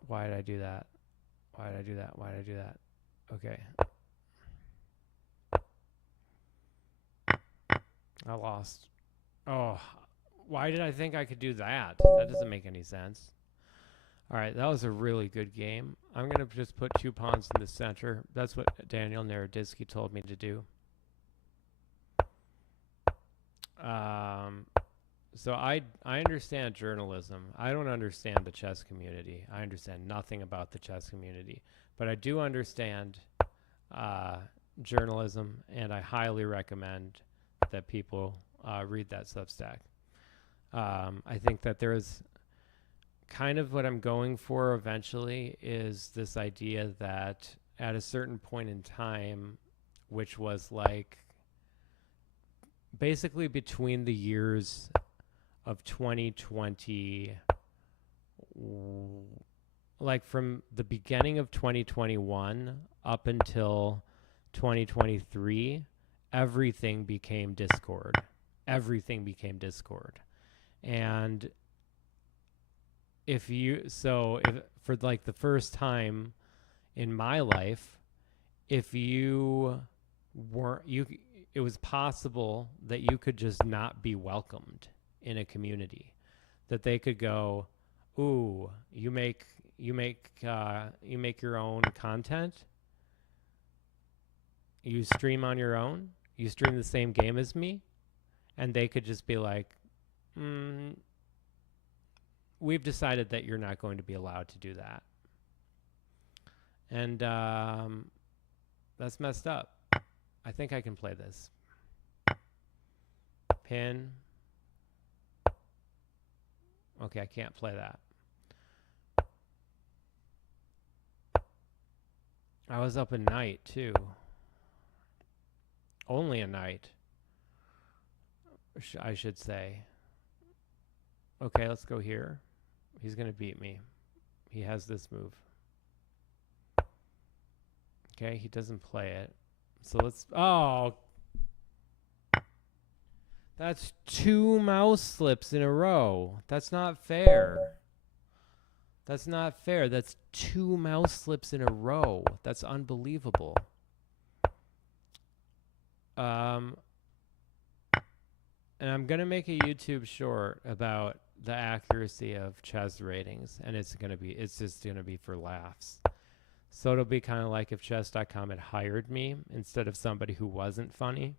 Why did I do that? Why did I do that? Why did I do that? Okay. I lost. Oh, why did I think I could do that? That doesn't make any sense. All right, that was a really good game. I'm going to just put 2 pawns in the center. That's what Daniel Naroditsky told me to do. So I understand journalism. I don't understand the chess community. I understand nothing about the chess community. But I do understand journalism, and I highly recommend that people read that Substack. I think that there is kind of what I'm going for eventually is this idea that at a certain point in time, which was like basically between the years of 2020, like from the beginning of 2021 up until 2023, everything became Discord. Everything became Discord. And if for like the first time in my life, if you weren't, it was possible that you could just not be welcomed in a community, that they could go, ooh, you make your own content, you stream on your own, you stream the same game as me, and they could just be like, we've decided that you're not going to be allowed to do that. And that's messed up. I think I can play this. Pin. Okay, I can't play that. I was up at night, too. Only a night, I should say. Okay, let's go here. He's going to beat me. He has this move. Okay, he doesn't play it. So let's... Oh! That's 2 mouse slips in a row. That's not fair. That's not fair. That's 2 mouse slips in a row. That's unbelievable. And I'm going to make a YouTube short about the accuracy of chess ratings, and it's just going to be for laughs. So it'll be kind of like if chess.com had hired me instead of somebody who wasn't funny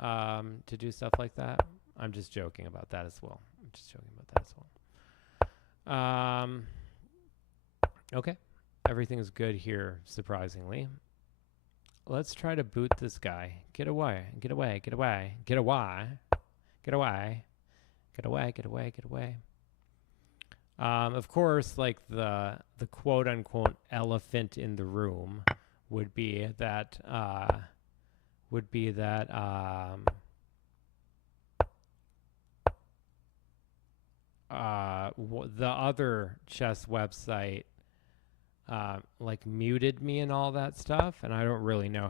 to do stuff like that. I'm just joking about that as well. Okay. Everything's good here, surprisingly. Let's try to boot this guy. Get away. Get away. Get away. Get away. Get away. Get away. Get away. Get away. Of course, like the quote unquote elephant in the room would be that the other chess website like muted me and all that stuff, and I don't really know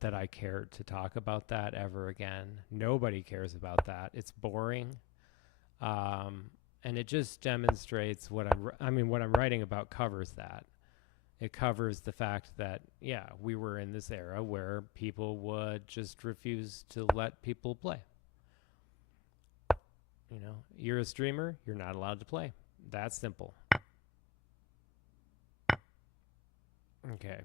that I care to talk about that ever again. Nobody cares about that. It's boring. And it just demonstrates what I'm writing about covers that. It covers the fact that, yeah, we were in this era where people would just refuse to let people play. You know, you're a streamer, you're not allowed to play. That's simple. Okay.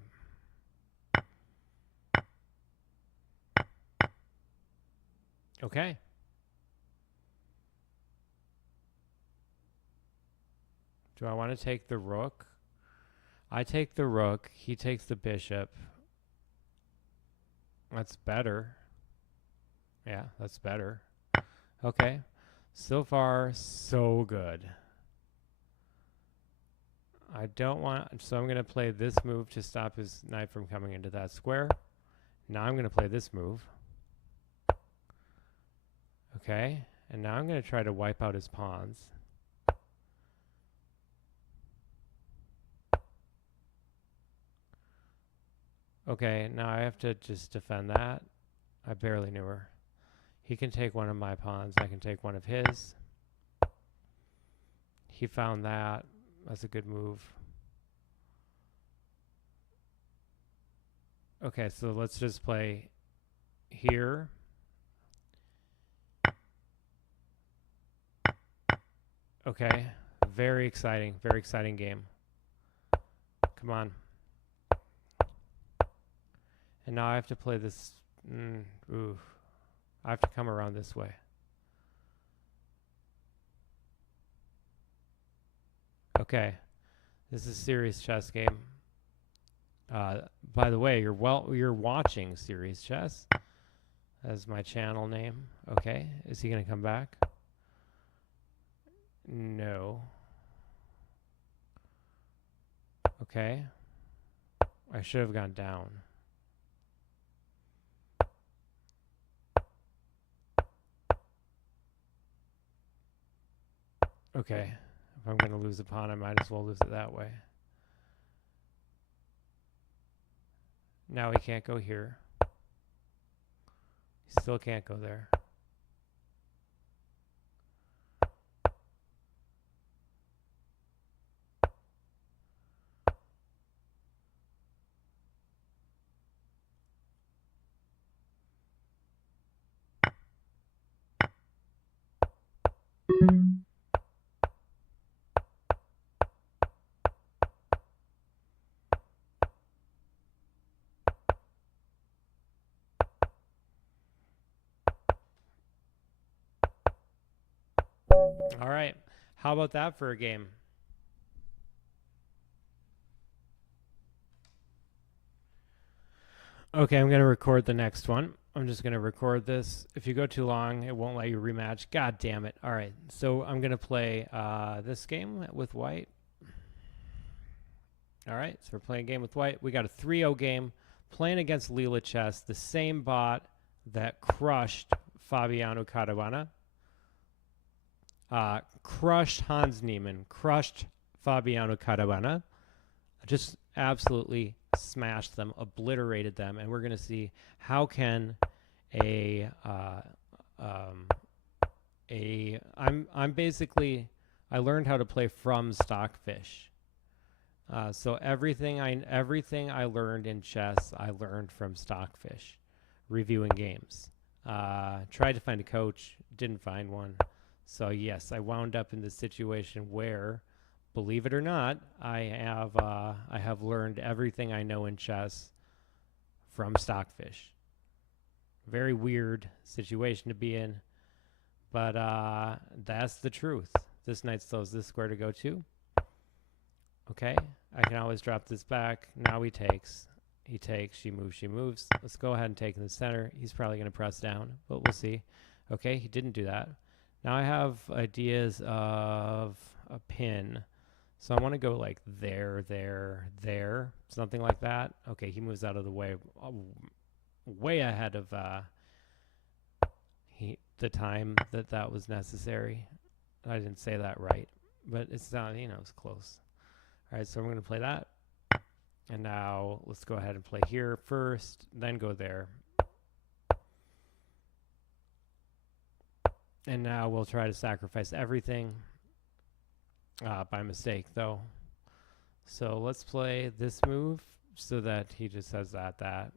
Okay. Do I want to take the rook? I take the rook. He takes the bishop. That's better. Yeah, that's better. Okay. So far, so good. I don't want... So I'm going to play this move to stop his knight from coming into that square. Now I'm going to play this move. Okay. And now I'm going to try to wipe out his pawns. Okay, now I have to just defend that. I barely knew her. He can take one of my pawns. I can take one of his. He found that. That's a good move. Okay, so let's just play here. Okay, very exciting game. Come on. And now I have to play this. I have to come around this way. Okay. This is a serious chess game. By the way, you're watching Serious Chess. That's my channel name. Okay. Is he going to come back? No. Okay. I should have gone down. Okay, if I'm going to lose a pawn, I might as well lose it that way. Now he can't go here. He still can't go there. All right. How about that for a game? Okay, I'm going to record the next one. I'm just going to record this. If you go too long, it won't let you rematch. God damn it. All right. So I'm going to play this game with white. All right. So we're playing a game with white. We got a 3-0 game playing against Leela Chess, the same bot that crushed Fabiano Caruana. Crushed Hans Niemann, crushed Fabiano Caruana. just absolutely smashed them, obliterated them, and we're going to see how can a I'm basically I learned how to play from Stockfish. So everything I learned in chess, I learned from Stockfish, reviewing games. Tried to find a coach, didn't find one. So yes, I wound up in this situation where, believe it or not, I have learned everything I know in chess from Stockfish. Very weird situation to be in, but that's the truth. This knight still has this square to go to. Okay, I can always drop this back. Now he takes. He takes. She moves. She moves. Let's go ahead and take in the center. He's probably going to press down, but we'll see. Okay, he didn't do that. Now I have ideas of a pin. So I want to go like there, there, something like that. Okay, he moves out of the way, way ahead of the time that was necessary. I didn't say that right, but it's not, it's close. All right, so I'm going to play that. And now let's go ahead and play here first, then go there. And now we'll try to sacrifice everything by mistake, though. So let's play this move so that he just says that.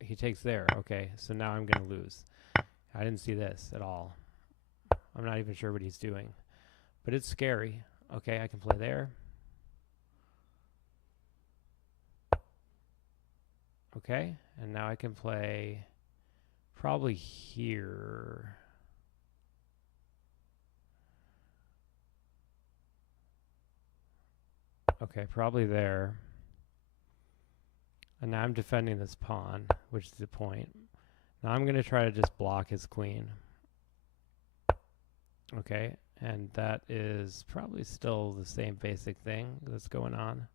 He takes there. Okay, so now I'm going to lose. I didn't see this at all. I'm not even sure what he's doing. But it's scary. Okay, I can play there. Okay, and now I can play probably here. Okay, probably there. And now I'm defending this pawn, which is the point. Now I'm going to try to just block his queen. Okay, and that is probably still the same basic thing that's going on.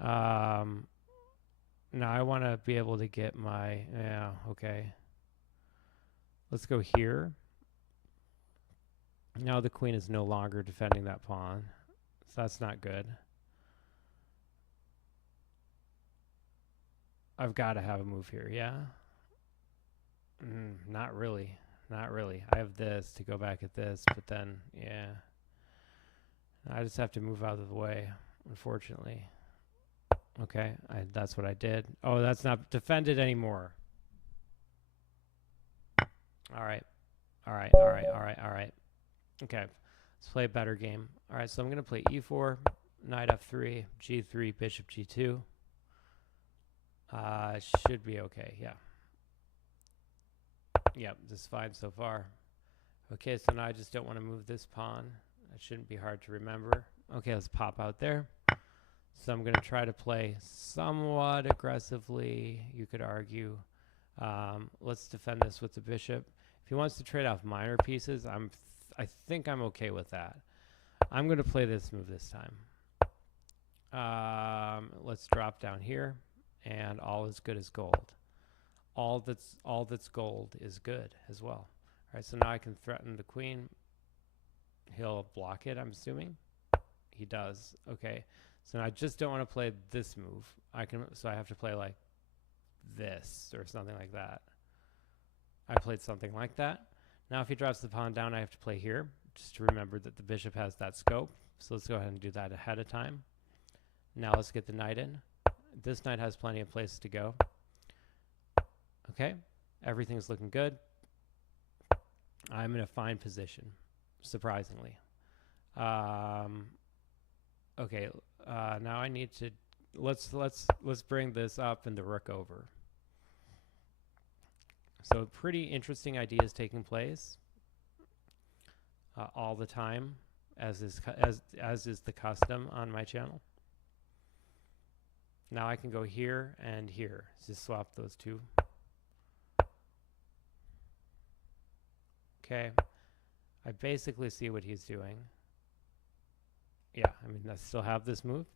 Now I want to be able to get my, okay. Let's go here. Now the queen is no longer defending that pawn, so that's not good. I've got to have a move here, yeah? Not really. Not really. I have this to go back at this, but then, yeah. I just have to move out of the way, unfortunately. Okay, that's what I did. Oh, that's not defended anymore. All right. Okay, let's play a better game. All right, so I'm going to play e4, knight f3, g3, bishop g2. Should be okay, yeah. Yep, this is fine so far. Okay, so now I just don't want to move this pawn. That shouldn't be hard to remember. Okay, let's pop out there. So I'm going to try to play somewhat aggressively, you could argue. Let's defend this with the bishop. If he wants to trade off minor pieces, I think I'm okay with that. I'm going to play this move this time. Let's drop down here, and all is good as gold. All that's gold is good as well. All right, so now I can threaten the queen. He'll block it, I'm assuming. He does. Okay. So now I just don't want to play this move. So I have to play like this or something like that. I played something like that. Now if he drops the pawn down, I have to play here, just to remember that the bishop has that scope. So let's go ahead and do that ahead of time. Now let's get the knight in. This knight has plenty of places to go. Okay, everything's looking good. I'm in a fine position, surprisingly. Okay, now I need to let's bring this up and the rook over. So pretty interesting ideas taking place all the time, as is the custom on my channel. Now I can go here and here. Just swap those two. Okay, I basically see what he's doing. Yeah, I mean, I still have this move.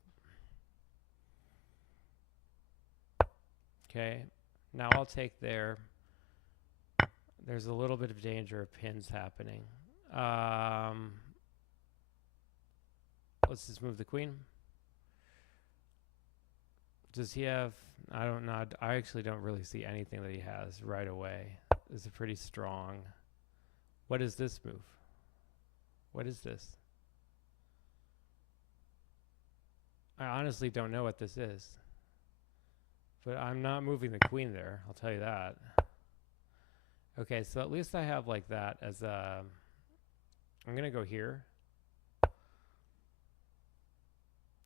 Okay, now I'll take there. There's a little bit of danger of pins happening. let's just move the queen. Does he have... I don't know. I actually don't really see anything that he has right away. This is pretty strong. What is this move? What is this? I honestly don't know what this is. But I'm not moving the queen there. I'll tell you that. Okay, so at least I have like that as a... I'm going to go here.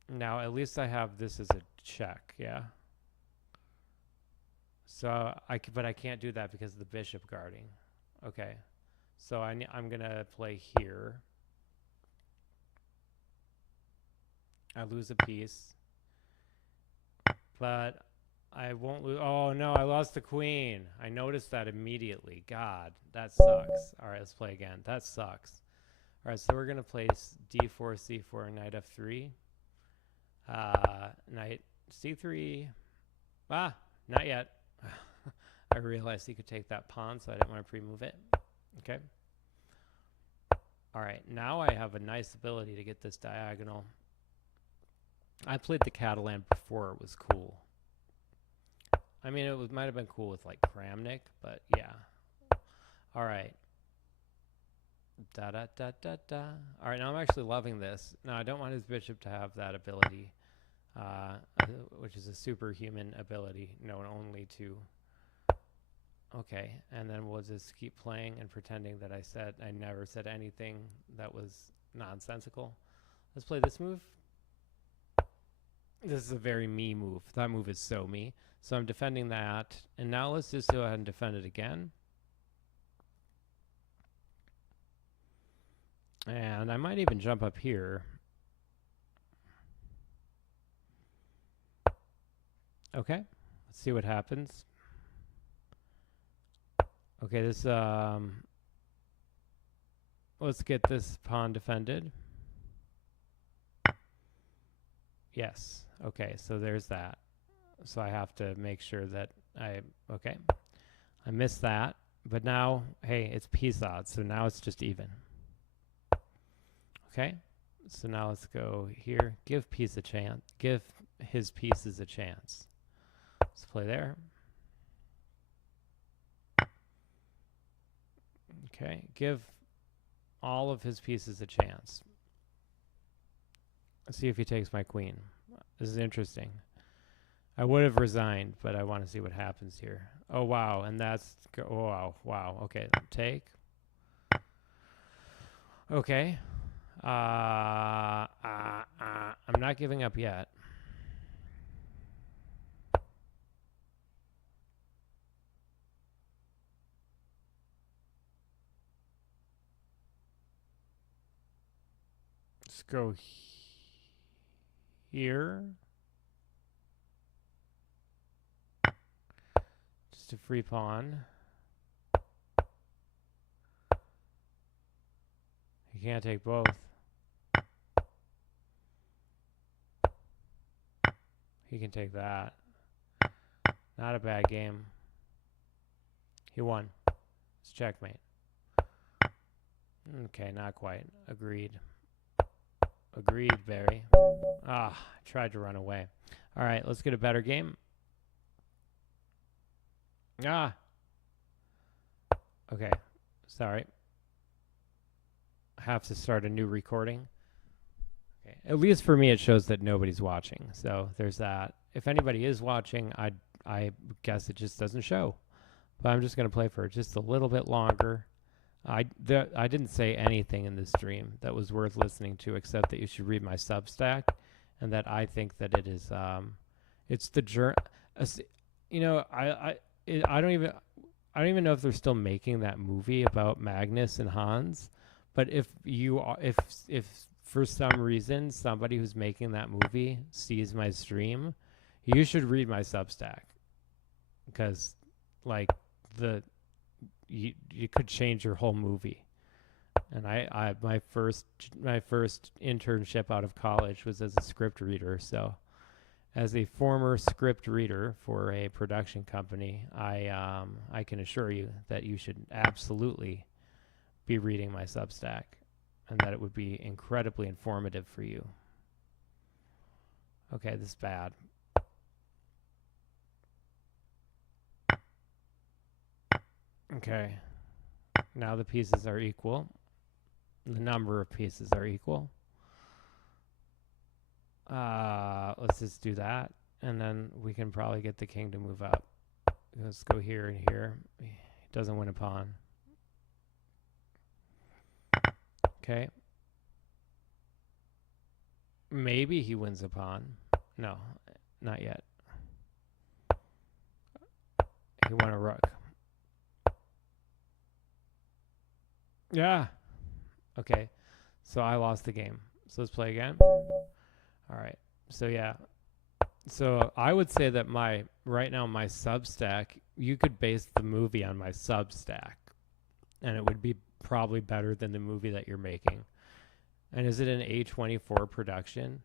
Now, at least I have this as a check, yeah? So, but I can't do that because of the bishop guarding. Okay, so I'm going to play here. I lose a piece. But I won't lose. Oh, no, I lost the queen. I noticed that immediately. God, that sucks. All right, let's play again. That sucks. All right, so we're going to place d4, c4, knight f3. Knight c3. Ah, not yet. I realized he could take that pawn, so I didn't want to pre-move it. Okay. All right, now I have a nice ability to get this diagonal. I played the Catalan before it was cool. I mean, it might have been cool with like Kramnik, but yeah. All right. Da da da da da. All right, now I'm actually loving this. Now I don't want his bishop to have that ability, which is a superhuman ability known only to. Okay, and then we'll just keep playing and pretending that I never said anything that was nonsensical. Let's play this move. This is a very me move. That move is so me. So I'm defending that. And now let's just go ahead and defend it again. And I might even jump up here. Okay, let's see what happens. Okay, this, let's get this pawn defended. Yes, okay, so there's that. So I have to make sure that okay. I missed that, but now, hey, it's piece odds, so now it's just even. Okay, so now let's go here. Give piece a chance. Give his pieces a chance. Let's play there. Okay, give all of his pieces a chance. Let's see if he takes my queen. This is interesting. I would have resigned, but I want to see what happens here. Oh, wow, and that's... Oh, wow, wow. Okay, take. Okay. I'm not giving up yet. Let's go here. Just a free pawn. You can't take both. He can take that. Not a bad game. He won. It's checkmate. Okay, not quite. Agreed. Agreed, Barry. Ah, tried to run away. All right, let's get a better game. Ah. Okay, sorry. I have to start a new recording. Okay, at least for me, it shows that nobody's watching. So there's that. If anybody is watching, I guess it just doesn't show. But I'm just going to play for just a little bit longer. I didn't say anything in this stream that was worth listening to, except that you should read my Substack, and that I think that it is it's the journey. You know, I don't even know if they're still making that movie about Magnus and Hans. But if for some reason somebody who's making that movie sees my stream, you should read my Substack, because like you could change your whole movie. And my first internship out of college was as a script reader. So as a former script reader for a production company, I can assure you that you should absolutely be reading my Substack, and that it would be incredibly informative for you. Okay, this is bad. Okay. Now the pieces are equal. The number of pieces are equal. Let's just do that. And then we can probably get the king to move up. Let's go here and here. He doesn't win a pawn. Okay. Maybe he wins a pawn. No, not yet. He won a rook. Yeah. Okay. So I lost the game. So let's play again. All right. So yeah. So I would say that right now my Substack, you could base the movie on my Substack, and it would be probably better than the movie that you're making. And is it an A24 production?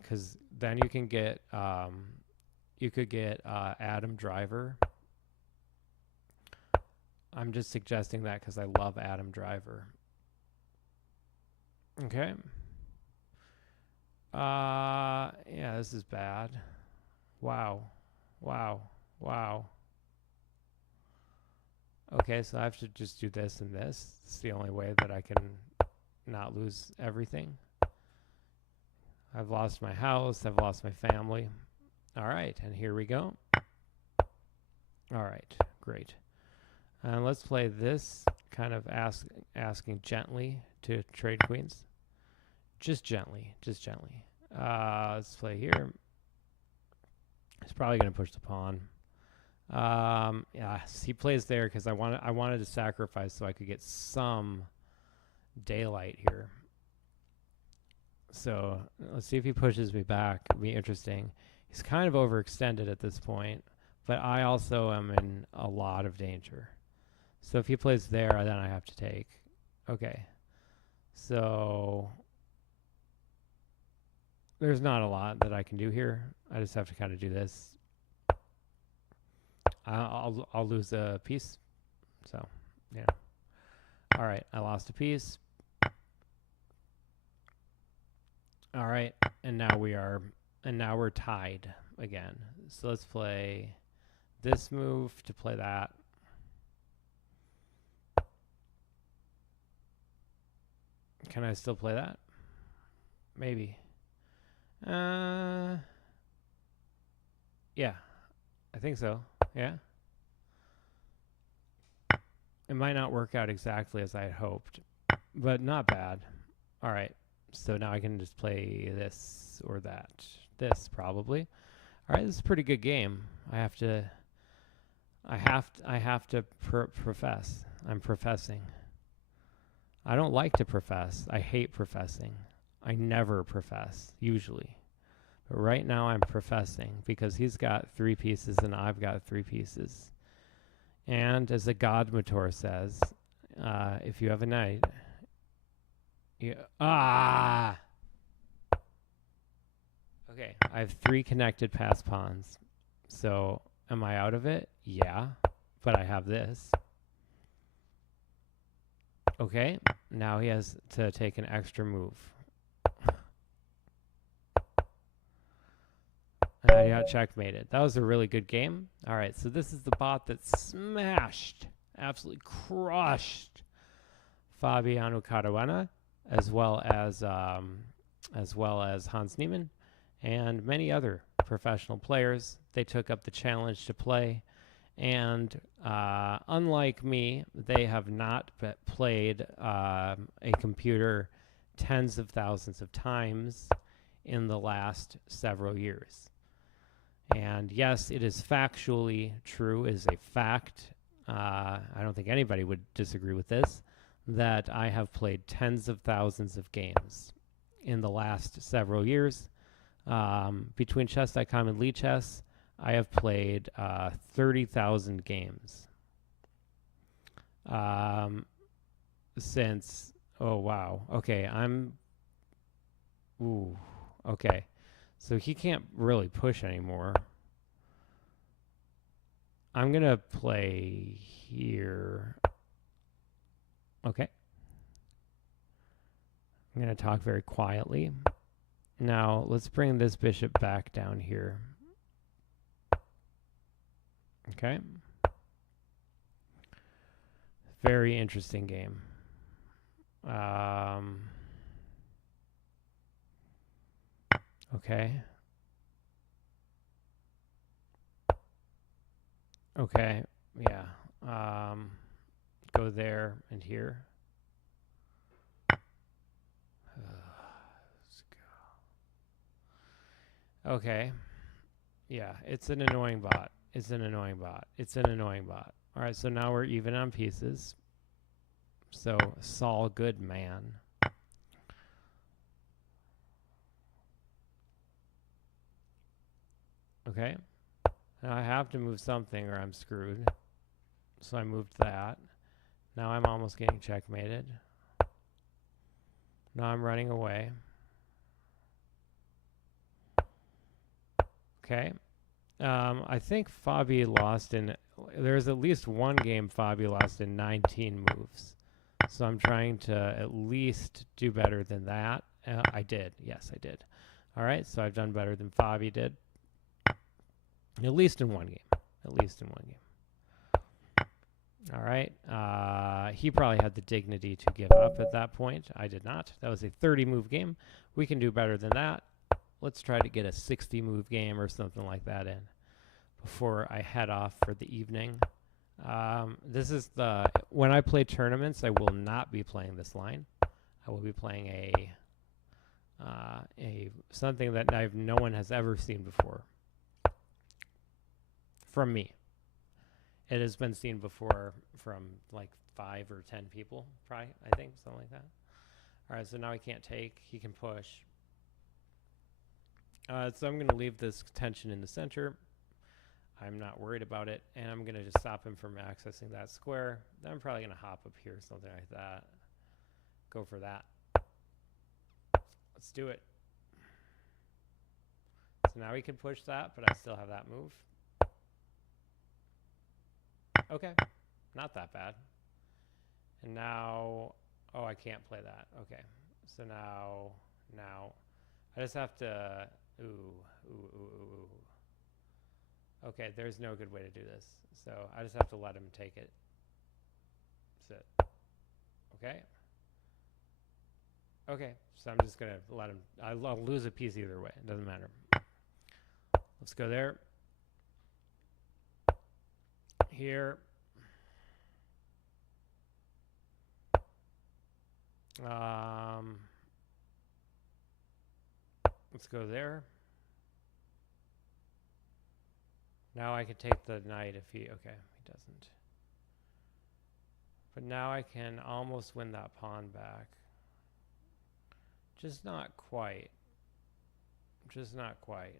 Because then you can get Adam Driver. I'm just suggesting that because I love Adam Driver. Okay. Yeah, this is bad. Wow. Okay, so I have to just do this and this. It's the only way that I can not lose everything. I've lost my house. I've lost my family. All right, and here we go. All right, great. And let's play this, kind of asking gently to trade queens. Just gently. Let's play here. He's probably going to push the pawn. Yeah, he plays there because I wanted to sacrifice so I could get some daylight here. So let's see if he pushes me back. It'll be interesting. He's kind of overextended at this point, but I also am in a lot of danger. So if he plays there, then I have to take. Okay. So there's not a lot that I can do here. I just have to kind of do this. I'll lose a piece. So, yeah. All right, I lost a piece. All right, and now we're tied again. So let's play this move to play that. Can I still play that? Maybe. Yeah, I think so. Yeah. It might not work out exactly as I had hoped, but not bad. All right. So now I can just play this or that. This probably. All right, this is a pretty good game. I have to profess. I'm professing. I don't like to profess. I hate professing. I never profess, usually. But right now I'm professing because he's got 3 pieces and I've got 3 pieces. And as the God Mator says, if you have a knight, okay, I have 3 connected pass pawns. So am I out of it? Yeah, but I have this. Okay, now he has to take an extra move. And I got checkmated. That was a really good game. All right, so this is the bot that smashed, absolutely crushed Fabiano Caruana, as well as Hans Niemann and many other professional players. They took up the challenge to play, and unlike me, they have not played a computer tens of thousands of times in the last several years. And yes, it is factually true, it is a fact. I don't think anybody would disagree with this, that I have played tens of thousands of games in the last several years. Between chess.com and Lee Chess, I have played 30,000 games. Since, oh wow, okay, okay. So he can't really push anymore. I'm going to play here. Okay. I'm going to talk very quietly. Now, let's bring this bishop back down here. Okay. Very interesting game. Okay. Okay. Yeah. Go there and here. Let's go. Okay. Yeah, it's an annoying bot. It's an annoying bot. It's an annoying bot. All right, so now we're even on pieces. So, Saul Goodman. Okay. Now I have to move something or I'm screwed. So I moved that. Now I'm almost getting checkmated. Now I'm running away. Okay. I think Fabi lost in... There's at least one game Fabi lost in 19 moves. So I'm trying to at least do better than that. I did. Yes, I did. All right, so I've done better than Fabi did. At least in one game. At least in one game. All right. He probably had the dignity to give up at that point. I did not. That was a 30-move game. We can do better than that. Let's try to get a 60-move game or something like that in before I head off for the evening. This is the... When I play tournaments, I will not be playing this line. I will be playing something that no one has ever seen before. From me. It has been seen before from like 5 or 10 people, probably, I think, something like that. All right, so now he can't take. He can push. So I'm going to leave this tension in the center. I'm not worried about it, and I'm going to just stop him from accessing that square. Then I'm probably going to hop up here, something like that. Go for that. Let's do it. So now he can push that, but I still have that move. Okay, not that bad. And now, oh, I can't play that. Okay, so now, I just have to, ooh. Okay, there's no good way to do this. So I just have to let him take it. Sit. Okay. Okay, so I'm just going to let him, I'll lose a piece either way. It doesn't matter. Let's go there. Here. Let's go there. Now I can take the knight if he... Okay, he doesn't. But now I can almost win that pawn back. Just not quite. Just not quite.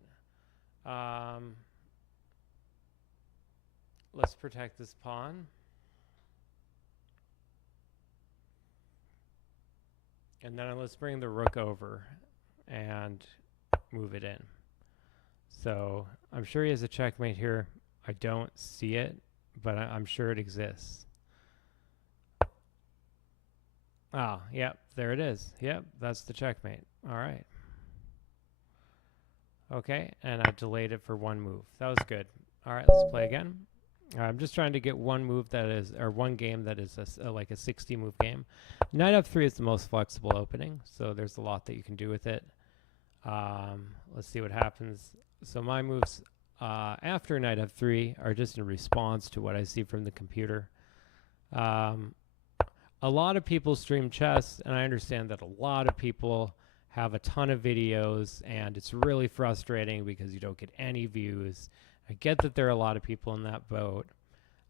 Let's protect this pawn. And then let's bring the rook over and move it in. So I'm sure he has a checkmate here. I don't see it, but I'm sure it exists. Ah, yep, there it is. Yep, that's the checkmate. All right. Okay, and I delayed it for one move. That was good. All right, let's play again. I'm just trying to get one move that is, or one game that is like a 60-move game. Knight f3 is the most flexible opening, so there's a lot that you can do with it. Let's see what happens. So my moves after knight f3 are just in response to what I see from the computer. A lot of people stream chess, and I understand that a lot of people have a ton of videos, and it's really frustrating because you don't get any views. I get that there are a lot of people in that boat,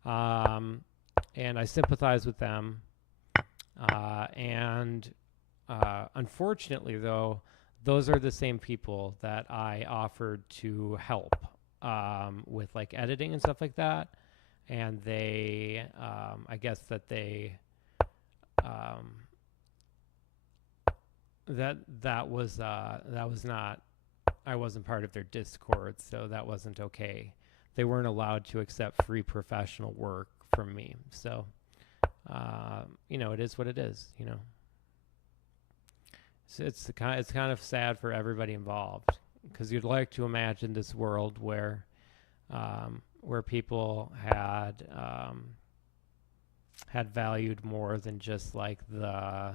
and I sympathize with them. Unfortunately, though, those are the same people that I offered to help with like editing and stuff like that, and they, I guess that they, that was not. I wasn't part of their Discord, so that wasn't okay. They weren't allowed to accept free professional work from me. So, you know, it is what it is, you know. It's kind of sad for everybody involved, because you'd like to imagine this world where people had valued more than just like the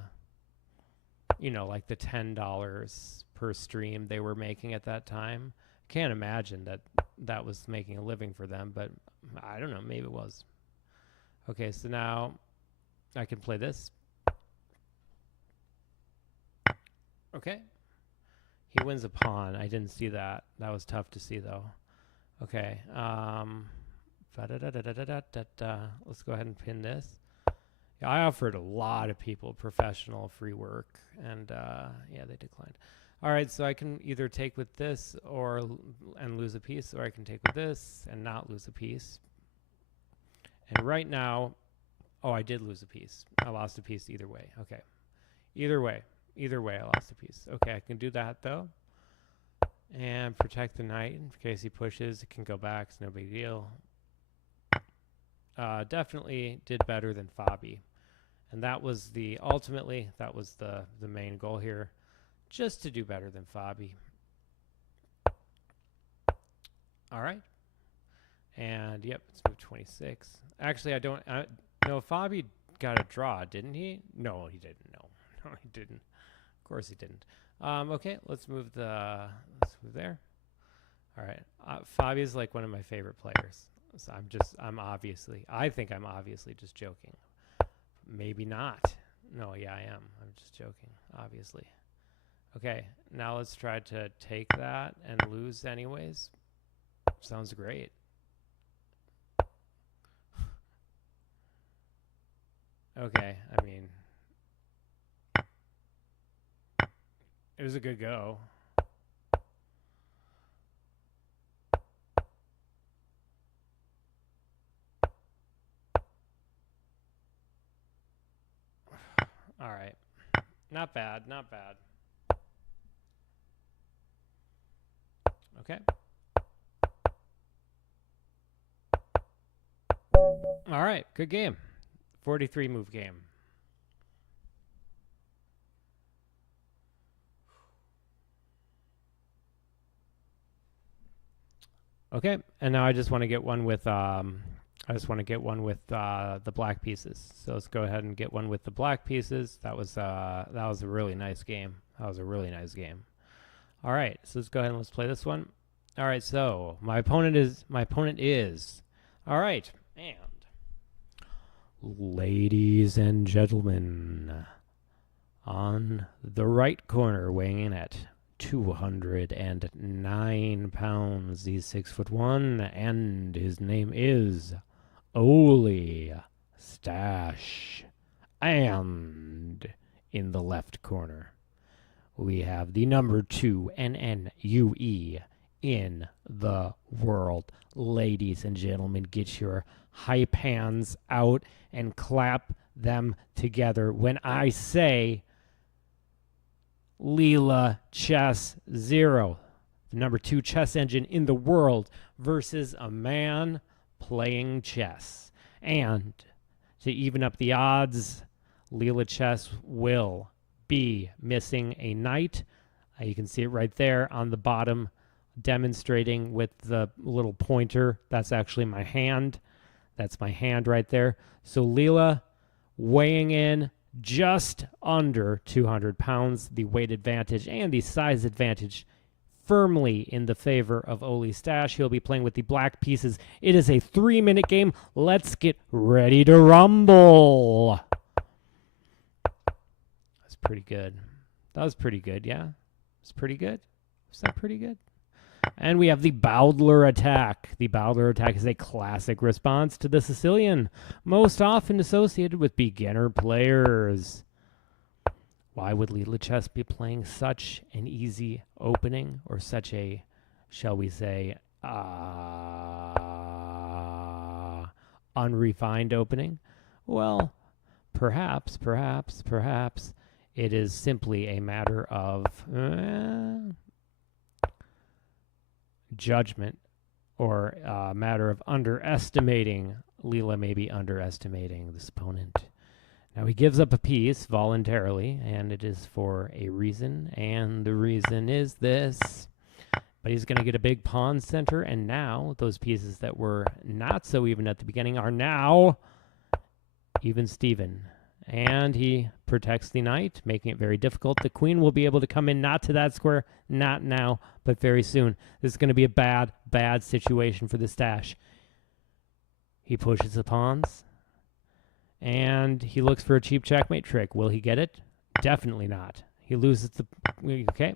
like the $10 per stream they were making at that time. Can't imagine that was making a living for them, but I don't know, maybe it was. Okay, so now I can play this. Okay. He wins a pawn. I didn't see that. That was tough to see, though. Okay. Let's go ahead and pin this. Yeah, I offered a lot of people professional free work, and yeah, they declined. All right, so I can either take with this and lose a piece, or I can take with this and not lose a piece. And right now, oh, I did lose a piece. I lost a piece either way. Okay. Either way, I lost a piece. Okay, I can do that, though. And protect the knight in case he pushes. It can go back. It's no big deal. Definitely did better than Fabi. And that was ultimately, that was the main goal here. Just to do better than Fabi. All right. And, yep, let's move 26. Actually, no, Fabi got a draw, didn't he? No, he didn't. No, he didn't. Of course he didn't. Okay, let's move there. All right. Fabi is like one of my favorite players. So I think I'm obviously just joking. Maybe not. No, yeah, I am. I'm just joking, obviously. Okay, now let's try to take that and lose anyways. Sounds great. Okay, I mean, it was a good go. All right. Not bad, not bad. Okay. All right, good game. 43 move game. Okay, and now I just want to get one with the black pieces. So let's go ahead and get one with the black pieces. That was a really nice game. All right, so let's go ahead and let's play this one. All right, so my opponent is all right, and ladies and gentlemen, on the right corner, weighing in at 209 pounds, he's 6'1", and his name is Oli Stash. And in the left corner, we have the number 2 NNUE in the world. Ladies and gentlemen, get your hype hands out and clap them together when I say Leela Chess 0, the number 2 chess engine in the world, versus a man playing chess. And to even up the odds, Leela Chess will be missing a knight. You can see it right there on the bottom, demonstrating with the little pointer. That's actually my hand. That's my hand right there. So Leela weighing in just under 200 pounds, the weight advantage and the size advantage firmly in the favor of Oli Stash. He'll be playing with the black pieces. It is a 3-minute game. Let's get ready to rumble. That's pretty good. That was pretty good, yeah? It's pretty good? Was that pretty good? And we have the Bowdler attack. The Bowdler attack is a classic response to the Sicilian, most often associated with beginner players. Why would Leela Chess be playing such an easy opening, or such a, shall we say, unrefined opening? Well, perhaps it is simply a matter of judgment, or a matter of underestimating. Leela may be underestimating this opponent. Now he gives up a piece voluntarily, and it is for a reason, and the reason is this. But he's going to get a big pawn center, and now those pieces that were not so even at the beginning are now even Steven. And he protects the knight, making it very difficult. The queen will be able to come in, not to that square, not now, but very soon. This is going to be a bad, bad situation for the stash. He pushes the pawns, and he looks for a cheap checkmate trick. Will he get it? Definitely not. He loses the... Okay.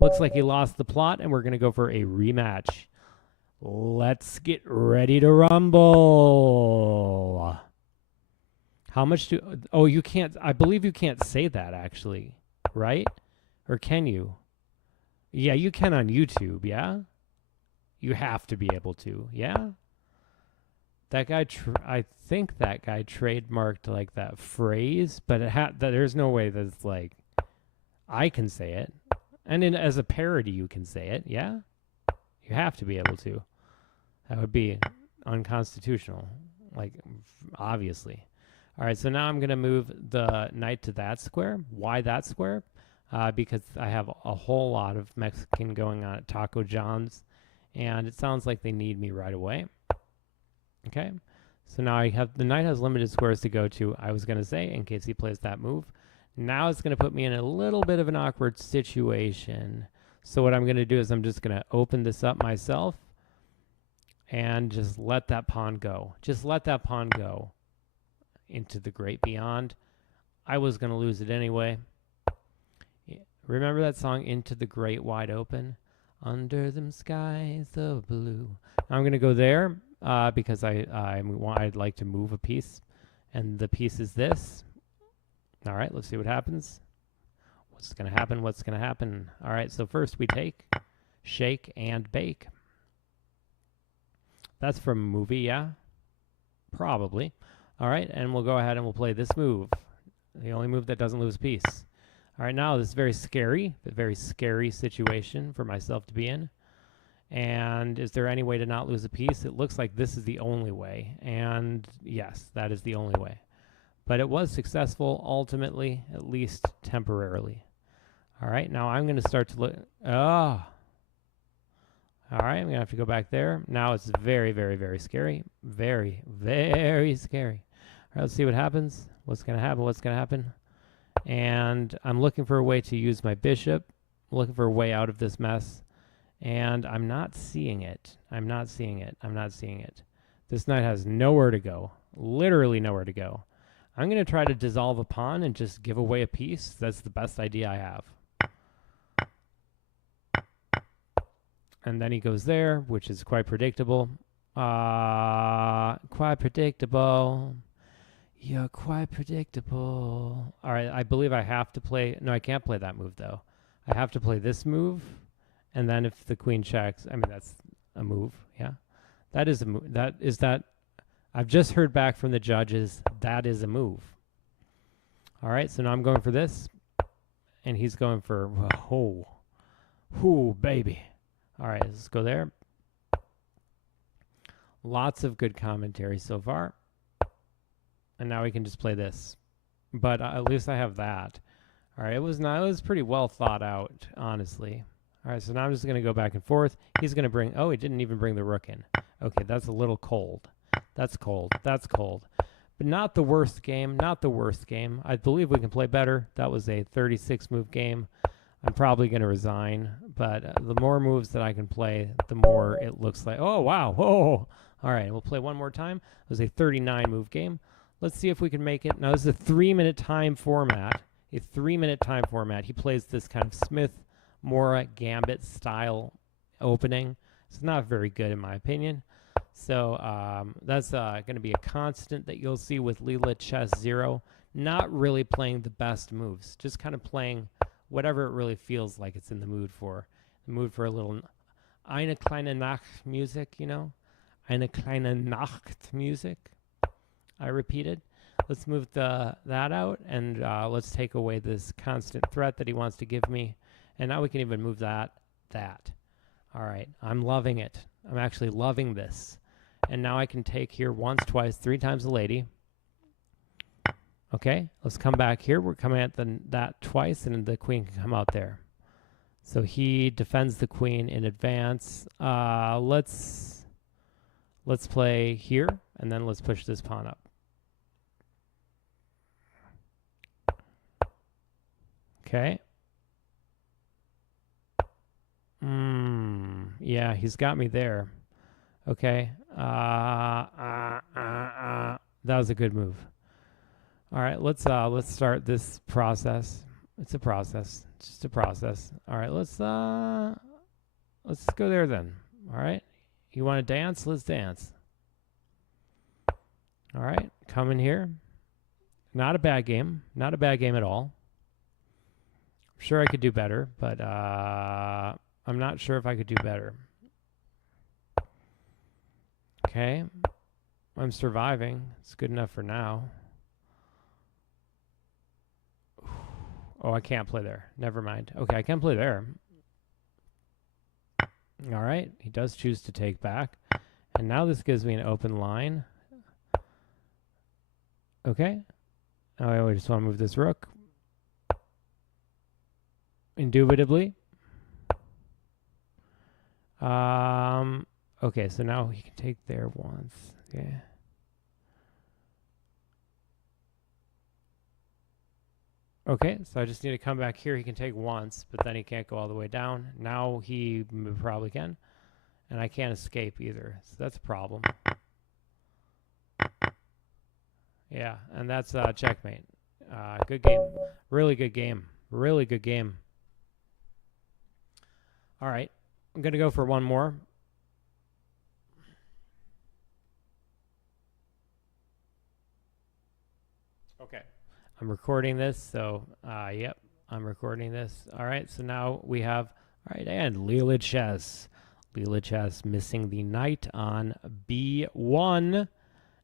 Looks like he lost the plot, and we're going to go for a rematch. Let's get ready to rumble. How much do... Oh, you can't... I believe you can't say that, actually. Right? Or can you? Yeah, you can on YouTube, yeah? You have to be able to, yeah? That guy... I think that guy trademarked, like, that phrase, but there's no way that it's, like... I can say it. And as a parody, you can say it, yeah? You have to be able to. That would be unconstitutional, like, obviously. All right, so now I'm going to move the knight to that square. Why that square? Because I have a whole lot of Mexican going on at Taco John's, and it sounds like they need me right away. Okay, so now the knight has limited squares to go to, I was going to say, in case he plays that move. Now it's going to put me in a little bit of an awkward situation. So what I'm going to do is I'm just going to open this up myself and just let that pawn go. Just let that pawn go into the great beyond. I was going to lose it anyway. Remember that song, Into the Great Wide Open? Under them skies of blue. I'm going to go there because I'd like to move a piece. And the piece is this. All right, let's see what happens. What's going to happen? What's going to happen? All right, so first we take, shake, and bake. That's from a movie, yeah? Probably. All right, and we'll go ahead and we'll play this move. The only move that doesn't lose a piece. All right, now this is very scary situation for myself to be in. And is there any way to not lose a piece? It looks like this is the only way. And yes, that is the only way. But it was successful ultimately, at least temporarily. All right, now I'm going to start to look. Oh. All right, I'm going to have to go back there. Now it's very, very, very scary. Very, very scary. All right, let's see what happens. What's going to happen? What's going to happen? And I'm looking for a way to use my bishop. I'm looking for a way out of this mess. And I'm not seeing it. I'm not seeing it. I'm not seeing it. This knight has nowhere to go. Literally nowhere to go. I'm going to try to dissolve a pawn and just give away a piece. That's the best idea I have. And then he goes there, which is quite predictable. Quite predictable. You're quite predictable. All right, I believe I have to play... No, I can't play that move, though. I have to play this move. And then if the queen checks... I mean, that's a move, yeah? That is a move. That... I've just heard back from the judges. That is a move. All right, so now I'm going for this. And he's going for... Oh, baby. All right, let's go there. Lots of good commentary so far. And now we can just play this. But at least I have that. All right, it was pretty well thought out, honestly. All right, so now I'm just going to go back and forth. He's going to bring... Oh, he didn't even bring the rook in. Okay, that's a little cold. That's cold. That's cold. But not the worst game. Not the worst game. I believe we can play better. That was a 36-move game. I'm probably going to resign. But the more moves that I can play, the more it looks like... Oh, wow. Whoa. All right, we'll play one more time. It was a 39-move game. Let's see if we can make it. Now, this is a 3-minute time format. A 3-minute time format. He plays this kind of Smith-Mora Gambit style opening. It's not very good in my opinion. So that's going to be a constant that you'll see with Leela Chess 0. Not really playing the best moves. Just kind of playing whatever it really feels like it's in the mood for. The mood for a little Eine kleine Nacht music, you know? Eine kleine Nacht music. I repeated. Let's move that out, and let's take away this constant threat that he wants to give me. And now we can even move that. All right, I'm loving it. I'm actually loving this. And now I can take here once, twice, 3 times a lady. Okay, let's come back here. We're coming at that twice, and the queen can come out there. So he defends the queen in advance. Let's play here, and then let's push this pawn up. Okay. Yeah, he's got me there. Okay. That was a good move. All right, let's start this process. It's a process. It's just a process. All right, let's go there then. All right. You want to dance? Let's dance. All right, come in here. Not a bad game. Not a bad game at all. I'm sure I could do better, but I'm not sure if I could do better. Okay. I'm surviving. It's good enough for now. Oh, I can't play there. Never mind. Okay, I can play there. All right. He does choose to take back. And now this gives me an open line. Okay. Oh, I just want to move this rook. Indubitably. Okay, so now he can take there once. Okay. Okay, so I just need to come back here. He can take once, but then he can't go all the way down. Now he probably can. And I can't escape either. So that's a problem. Yeah, and that's checkmate. Good game. Really good game. Really good game. All right. I'm going to go for one more. Okay. I'm recording this, so yep, I'm recording this. All right, so now we have, all right, and Leela Chess. Leela Chess missing the knight on B1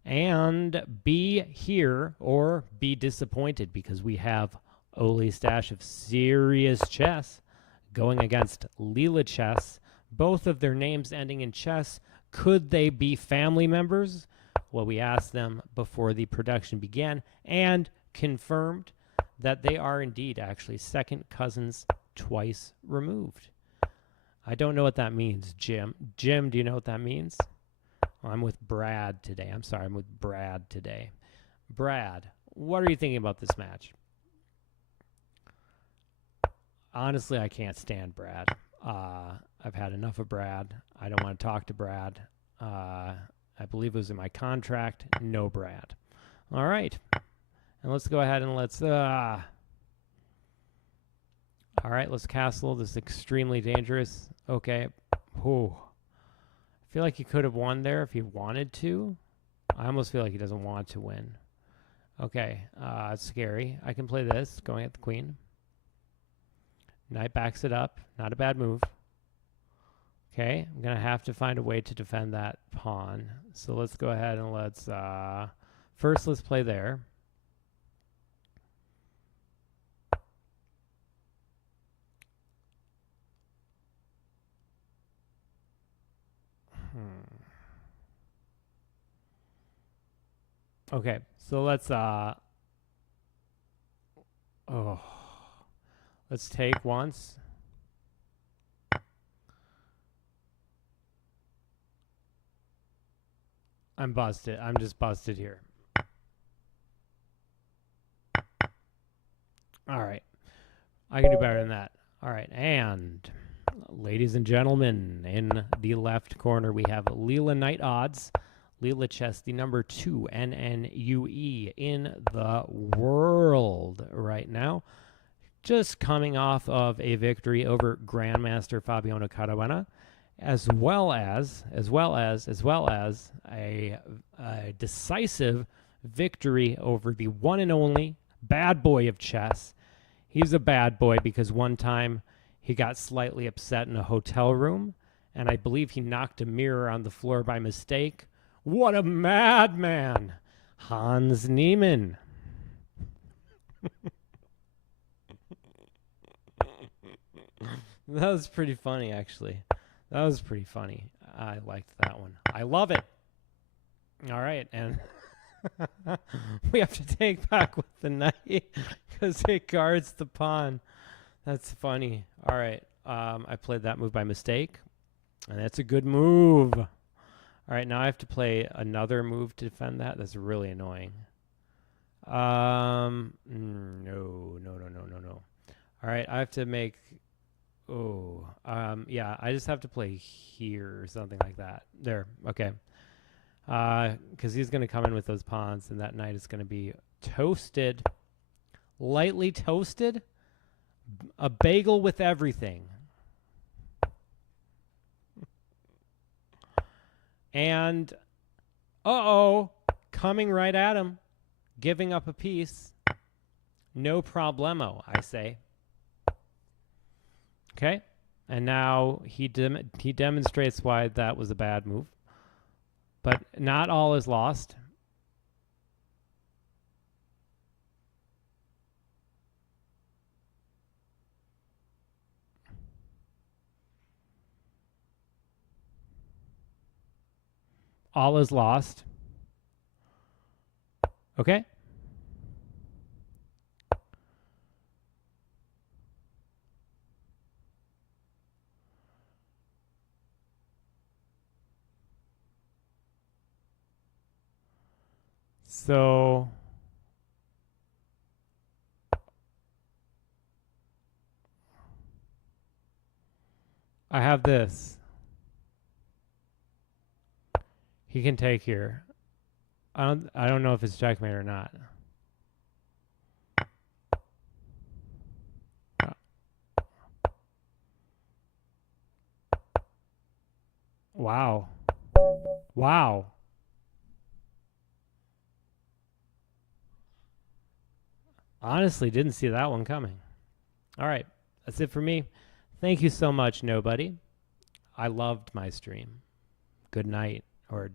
and be here or be disappointed because we have Ole Stash of Serious Chess going against Leela Chess. Both of their names ending in chess. Could they be family members? Well, we asked them before the production began and confirmed that they are indeed actually second cousins twice removed. I don't know what that means, Jim. Jim, do you know what that means? Well, I'm with Brad today. I'm sorry, I'm with Brad today. Brad, what are you thinking about this match? Honestly, I can't stand Brad. I've had enough of Brad. I don't want to talk to Brad. I believe it was in my contract. No Brad. All right. And let's go ahead and let's... all right, let's castle. This is extremely dangerous. Okay. Ooh. I feel like he could have won there if he wanted to. I almost feel like he doesn't want to win. Okay. It's scary. I can play this, going at the queen. Knight backs it up. Not a bad move. Okay. I'm going to have to find a way to defend that pawn. So let's go ahead and let's... first, let's play there. Okay, so let's let's take once. I'm busted. I'm just busted here. All right. I can do better than that. All right, and ladies and gentlemen, in the left corner we have Leela Knight odds. Leela Chess, the number 2 NNUE in the world right now. Just coming off of a victory over Grandmaster Fabiano Caruana, as well as a decisive victory over the one and only bad boy of chess. He's a bad boy because one time he got slightly upset in a hotel room, and I believe he knocked a mirror on the floor by mistake. What a madman! Hans Niemann. That was pretty funny, actually. That was pretty funny. I liked that one. I love it. All right, and We have to take back with the knight because it guards the pawn. That's funny. All right. I played that move by mistake, and that's a good move. All right, now I have to play another move to defend that. That's really annoying. No. All right, I have to make. Yeah, I just have to play here or something like that. There, okay. Because he's going to come in with those pawns, and that knight is going to be toasted, lightly toasted, a bagel with everything. And, coming right at him, giving up a piece. No problemo, I say. Okay, and now he demonstrates why that was a bad move. But not all is lost. All is lost. Okay. So I have this. He can take here. I don't know if it's checkmate or not. Wow. Wow. Honestly, didn't see that one coming. All right. That's it for me. Thank you so much, nobody. I loved my stream. Good night. Or